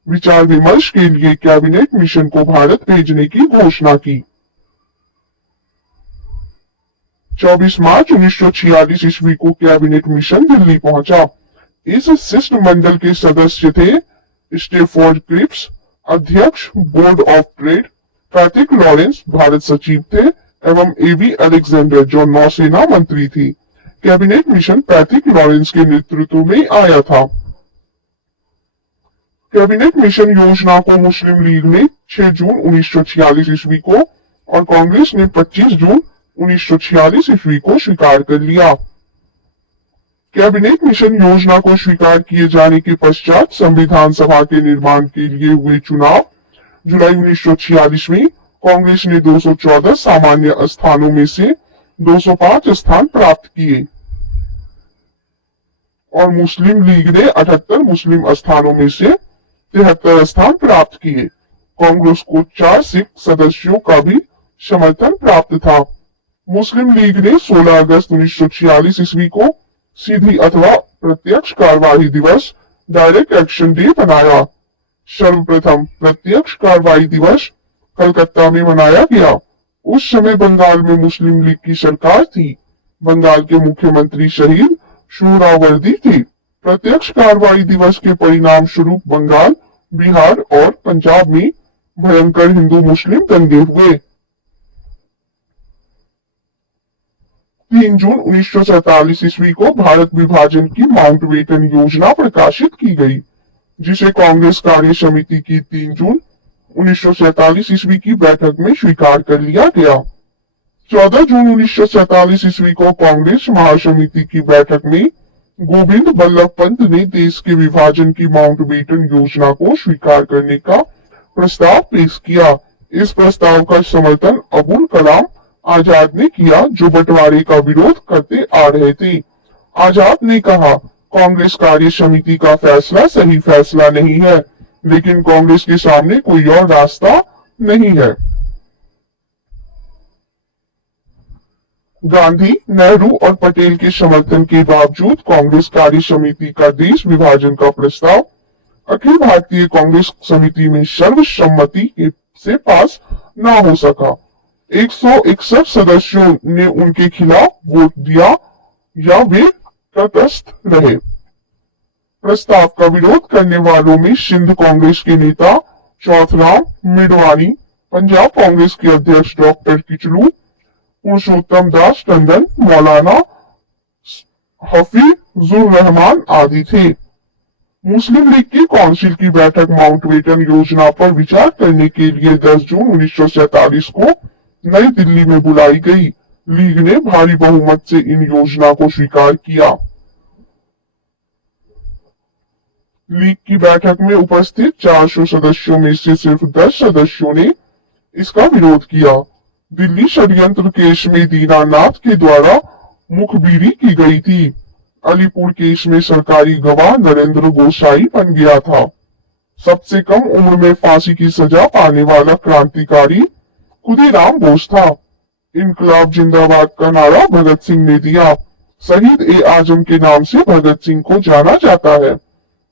विचार विमर्श के लिए कैबिनेट मिशन को भारत भेजने की घोषणा की। 24 मार्च 1946 ईस्वी को कैबिनेट मिशन दिल्ली पहुंचा। इस शिष्टमंडल के सदस्य थे स्टेफोर्ड क्रिप्स, अध्यक्ष board of trade, Patrick Lawrence Bharat सचिव थे एवं एवी अलेक्जेंडर जो नौसेना मंत्री थी। कैबिनेट मिशन पैट्रिक लॉरेंस के नेतृत्व में आया था। कैबिनेट मिशन योजना को मुस्लिम लीग ने 6 जून 1946 ईस्वी को और कांग्रेस ने 25 जून 1946 ईस्वी को स्वीकार कर लिया। कैबिनेट मिशन योजना को स्वीकार किए जाने के पश्चात संविधान सभा के निर्माण के लिए हुए चुनाव जुलाई 1946 में कांग्रेस ने 214 सामान्य स्थानों में से 205 स्थान प्राप्त किए और मुस्लिम लीग ने 78 मुस्लिम स्थानों में से 73 स्थान प्राप्त किए। कांग्रेस को 4 सिख सदस्यों का भी समर्थन प्राप्त था। मुस्लिम लीग ने 16 अगस्त 1946 ईस्वी को सीधी अथवा प्रत्यक्ष कार्यवाही दिवस डायरेक्ट एक्शन डे बनाया। सर्वप्रथम प्रत्यक्ष कार्यवाही दिवस कलकत्ता में मनाया गया। उस समय बंगाल में मुस्लिम लीग की सरकार थी। बंगाल के मुख्यमंत्री शहीद सोहरावर्दी थे। प्रत्यक्ष कार्रवाई दिवस के परिणाम स्वरूप बंगाल, बिहार और पंजाब में भयंकर हिंदू मुस्लिम दंगे हुए। 3 जून 1947 ईस्वी को भारत विभाजन की माउंटबेटन योजना प्रकाशित की गई, जिसे कांग्रेस कार्य समिति की 3 जून 1947 ईस्वी की बैठक में स्वीकार कर लिया गया। 14 जून 1947 ईस्वी को कांग्रेस महासमिति की बैठक में गोविंद बल्लभ पंत ने देश के विभाजन की माउंटबेटन योजना को स्वीकार करने का प्रस्ताव पेश किया। इस प्रस्ताव का समर्थन अबुल कलाम आजाद ने किया, जो बंटवारे का विरोध करते आ रहे थे। आजाद ने कहा, कांग्रेस कार्य समिति का फैसला सही फैसला नहीं है, लेकिन कांग्रेस के सामने कोई और रास्ता नहीं है। गांधी, नेहरू और पटेल के समर्थन के बावजूद कांग्रेस कार्य समिति का देश विभाजन का प्रस्ताव अखिल भारतीय कांग्रेस समिति में सर्वसम्मति से पास न हो सका। 161 सदस्यों ने उनके खिलाफ वोट दिया या वे तटस्थ रहे। प्रस्ताव का विरोध करने वालों में सिंध कांग्रेस के नेता चौथराम मिडवानी, पंजाब कांग्रेस के अध्यक्ष डॉक्टर किचलू, पुरुषोत्तम दास टंडन, मौलाना हफीजुर रहमान आदि थे। मुस्लिम लीग की काउंसिल की बैठक माउंटबेटन योजना पर विचार करने के लिए 10 जून 1947 को नई दिल्ली में बुलाई गई। लीग ने भारी बहुमत से इन योजना को स्वीकार किया। लीग की बैठक में उपस्थित 400 सदस्यों में से सिर्फ 10 सदस्यों ने इसका विरोध किया। दिल्ली षड्यंत्र केस में दीनानाथ के द्वारा मुखबिरी की गई थी। अलीपुर केस में सरकारी गवाह नरेंद्र गोसाई बन गया था। सबसे कम उम्र में फांसी की सजा पाने वाला क्रांतिकारी खुदीराम बोस था। इनकलाब जिंदाबाद का नारा भगत सिंह ने दिया। शहीद ए आजम के नाम से भगत सिंह को जाना जाता है।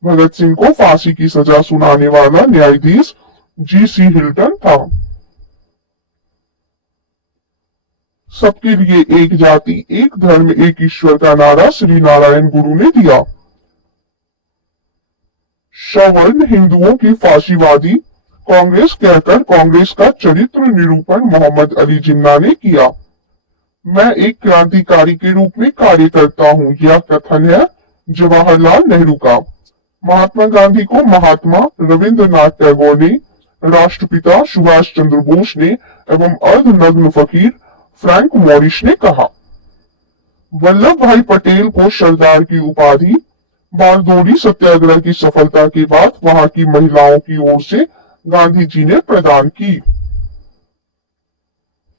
भगत सिंह को फांसी की सजा सुनाने वाला न्यायाधीश जी.सी. हिल्टन था। सबके लिए एक जाति, एक धर्म, एक ईश्वर का नारा श्री नारायण गुरु ने दिया। सवर्ण हिंदुओं की फांसीवादी कांग्रेस कहकर कांग्रेस का चरित्र निरूपण मोहम्मद अली जिन्ना ने किया। मैं एक क्रांतिकारी के रूप में कार्य करता हूं, यह कथन है जवाहरलाल नेहरू का। महात्मा गांधी को महात्मा रविंद्रनाथ टैगोर ने, राष्ट्रपिता सुभाष चंद्र बोस ने एवं अर्धनग्न फकीर फ्रैंक मॉरिस ने कहा। वल्लभ भाई पटेल को सरदार की उपाधि बारदोली सत्याग्रह की सफलता के बाद वहां की महिलाओं की ओर से गांधी जी ने प्रदान की।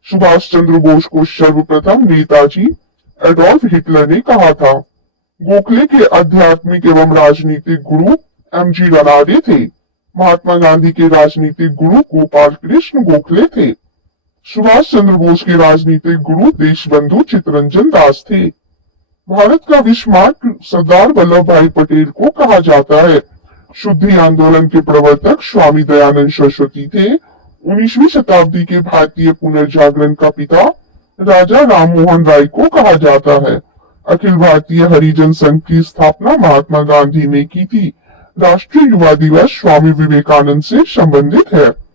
सुभाष चंद्र बोस को सर्वप्रथम नेताजी एडोल्फ हिटलर ने कहा था। गोखले के आध्यात्मिक एवं राजनीतिक गुरु एम.जी. रनाडे थे। महात्मा गांधी के राजनीतिक गुरु गोपाल कृष्ण गोखले थे। सुभाष चंद्र बोस के राजनीतिक गुरु देशबंधु चित्तरंजन दास थे। भारत का विश्वमार्ग सरदार वल्लभ भाई पटेल को कहा जाता है। शुद्धि आंदोलन के प्रवर्तक स्वामी दयानंद सरस्वती थे। 19वीं शताब्दी के भारतीय पुनर्जागरण का पिता राजा राममोहन राय को कहा जाता है। अखिल भारतीय हरिजन संघ की स्थापना महात्मा गांधी ने की थी। राष्ट्रीय युवा दिवस स्वामी विवेकानंद से संबंधित है।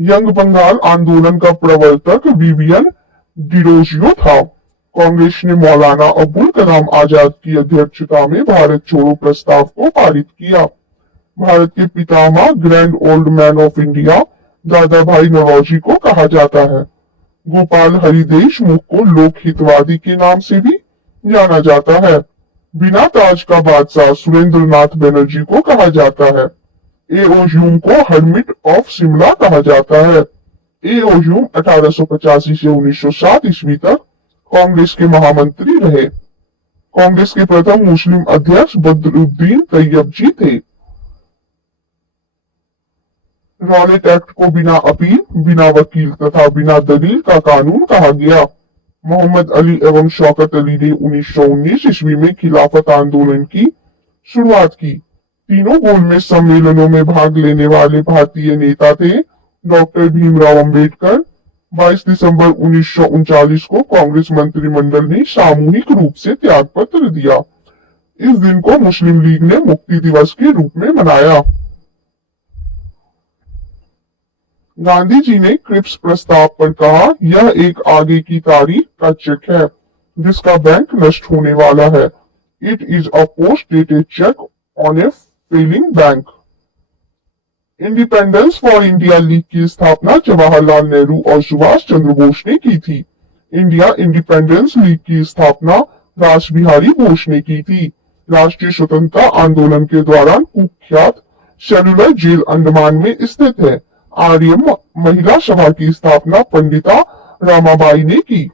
यंग बंगाल आंदोलन का प्रवर्तक विवियन डिरोजियो था। कांग्रेस ने मौलाना अबुल कलाम आजाद की अध्यक्षता में भारत छोड़ो प्रस्ताव को पारित किया। भारत के पितामह grand old man of India Dadabhai Naoroji को कहा जाता है। गोपाल हरि देशमुख को लोक हितवादी के नाम से भी जाना जाता है। बिना ताज का बादशाह सुरेंद्र नाथ बनर्जी को कहा जाता है। ए.ओ. ह्यूम को हर्मिट ऑफ शिमला कहा जाता है। ए.ओ. ह्यूम 1885 से 1907 ईस्वी तक कांग्रेस के महामंत्री रहे। कांग्रेस के प्रथम मुस्लिम अध्यक्ष बदरुद्दीन तैयब जी थे। रॉलेट एक्ट को बिना अपील, बिना वकील तथा बिना दलील का कानून कहा गया। मोहम्मद अली एवं शौकत अली ने 1919 ईस्वी में खिलाफत आंदोलन की शुरुआत की। तीनों गोलमेज सम्मेलनों में भाग लेने वाले भारतीय नेता थे डॉक्टर भीमराव अंबेडकर। 22 दिसंबर 1939 को कांग्रेस मंत्रिमंडल ने सामूहिक रूप से त्यागपत्र दिया। इस दिन को मुस्लिम लीग ने मुक्ति दिवस के रूप में मनाया। गांधी जी ने क्रिप्स प्रस्ताव पर कहा, यह एक आगे की तारीख का चेक है जिसका बैंक नष्ट होने वाला है। It is a post dated cheque on a failing bank. Independence for India league की स्थापना जवाहरलाल नेहरू और सुभाष चंद्र बोस ने की थी। इंडिया इंडिपेंडेंस लीग की स्थापना रासबिहारी बोस ने की थी। राष्ट्रीय स्वतंत्रता आंदोलन के दौरान कुख्यात सेलुलर जेल अंडमान में स्थित है। आर्य महिला सभा की स्थापना पंडिता रामाबाई ने की।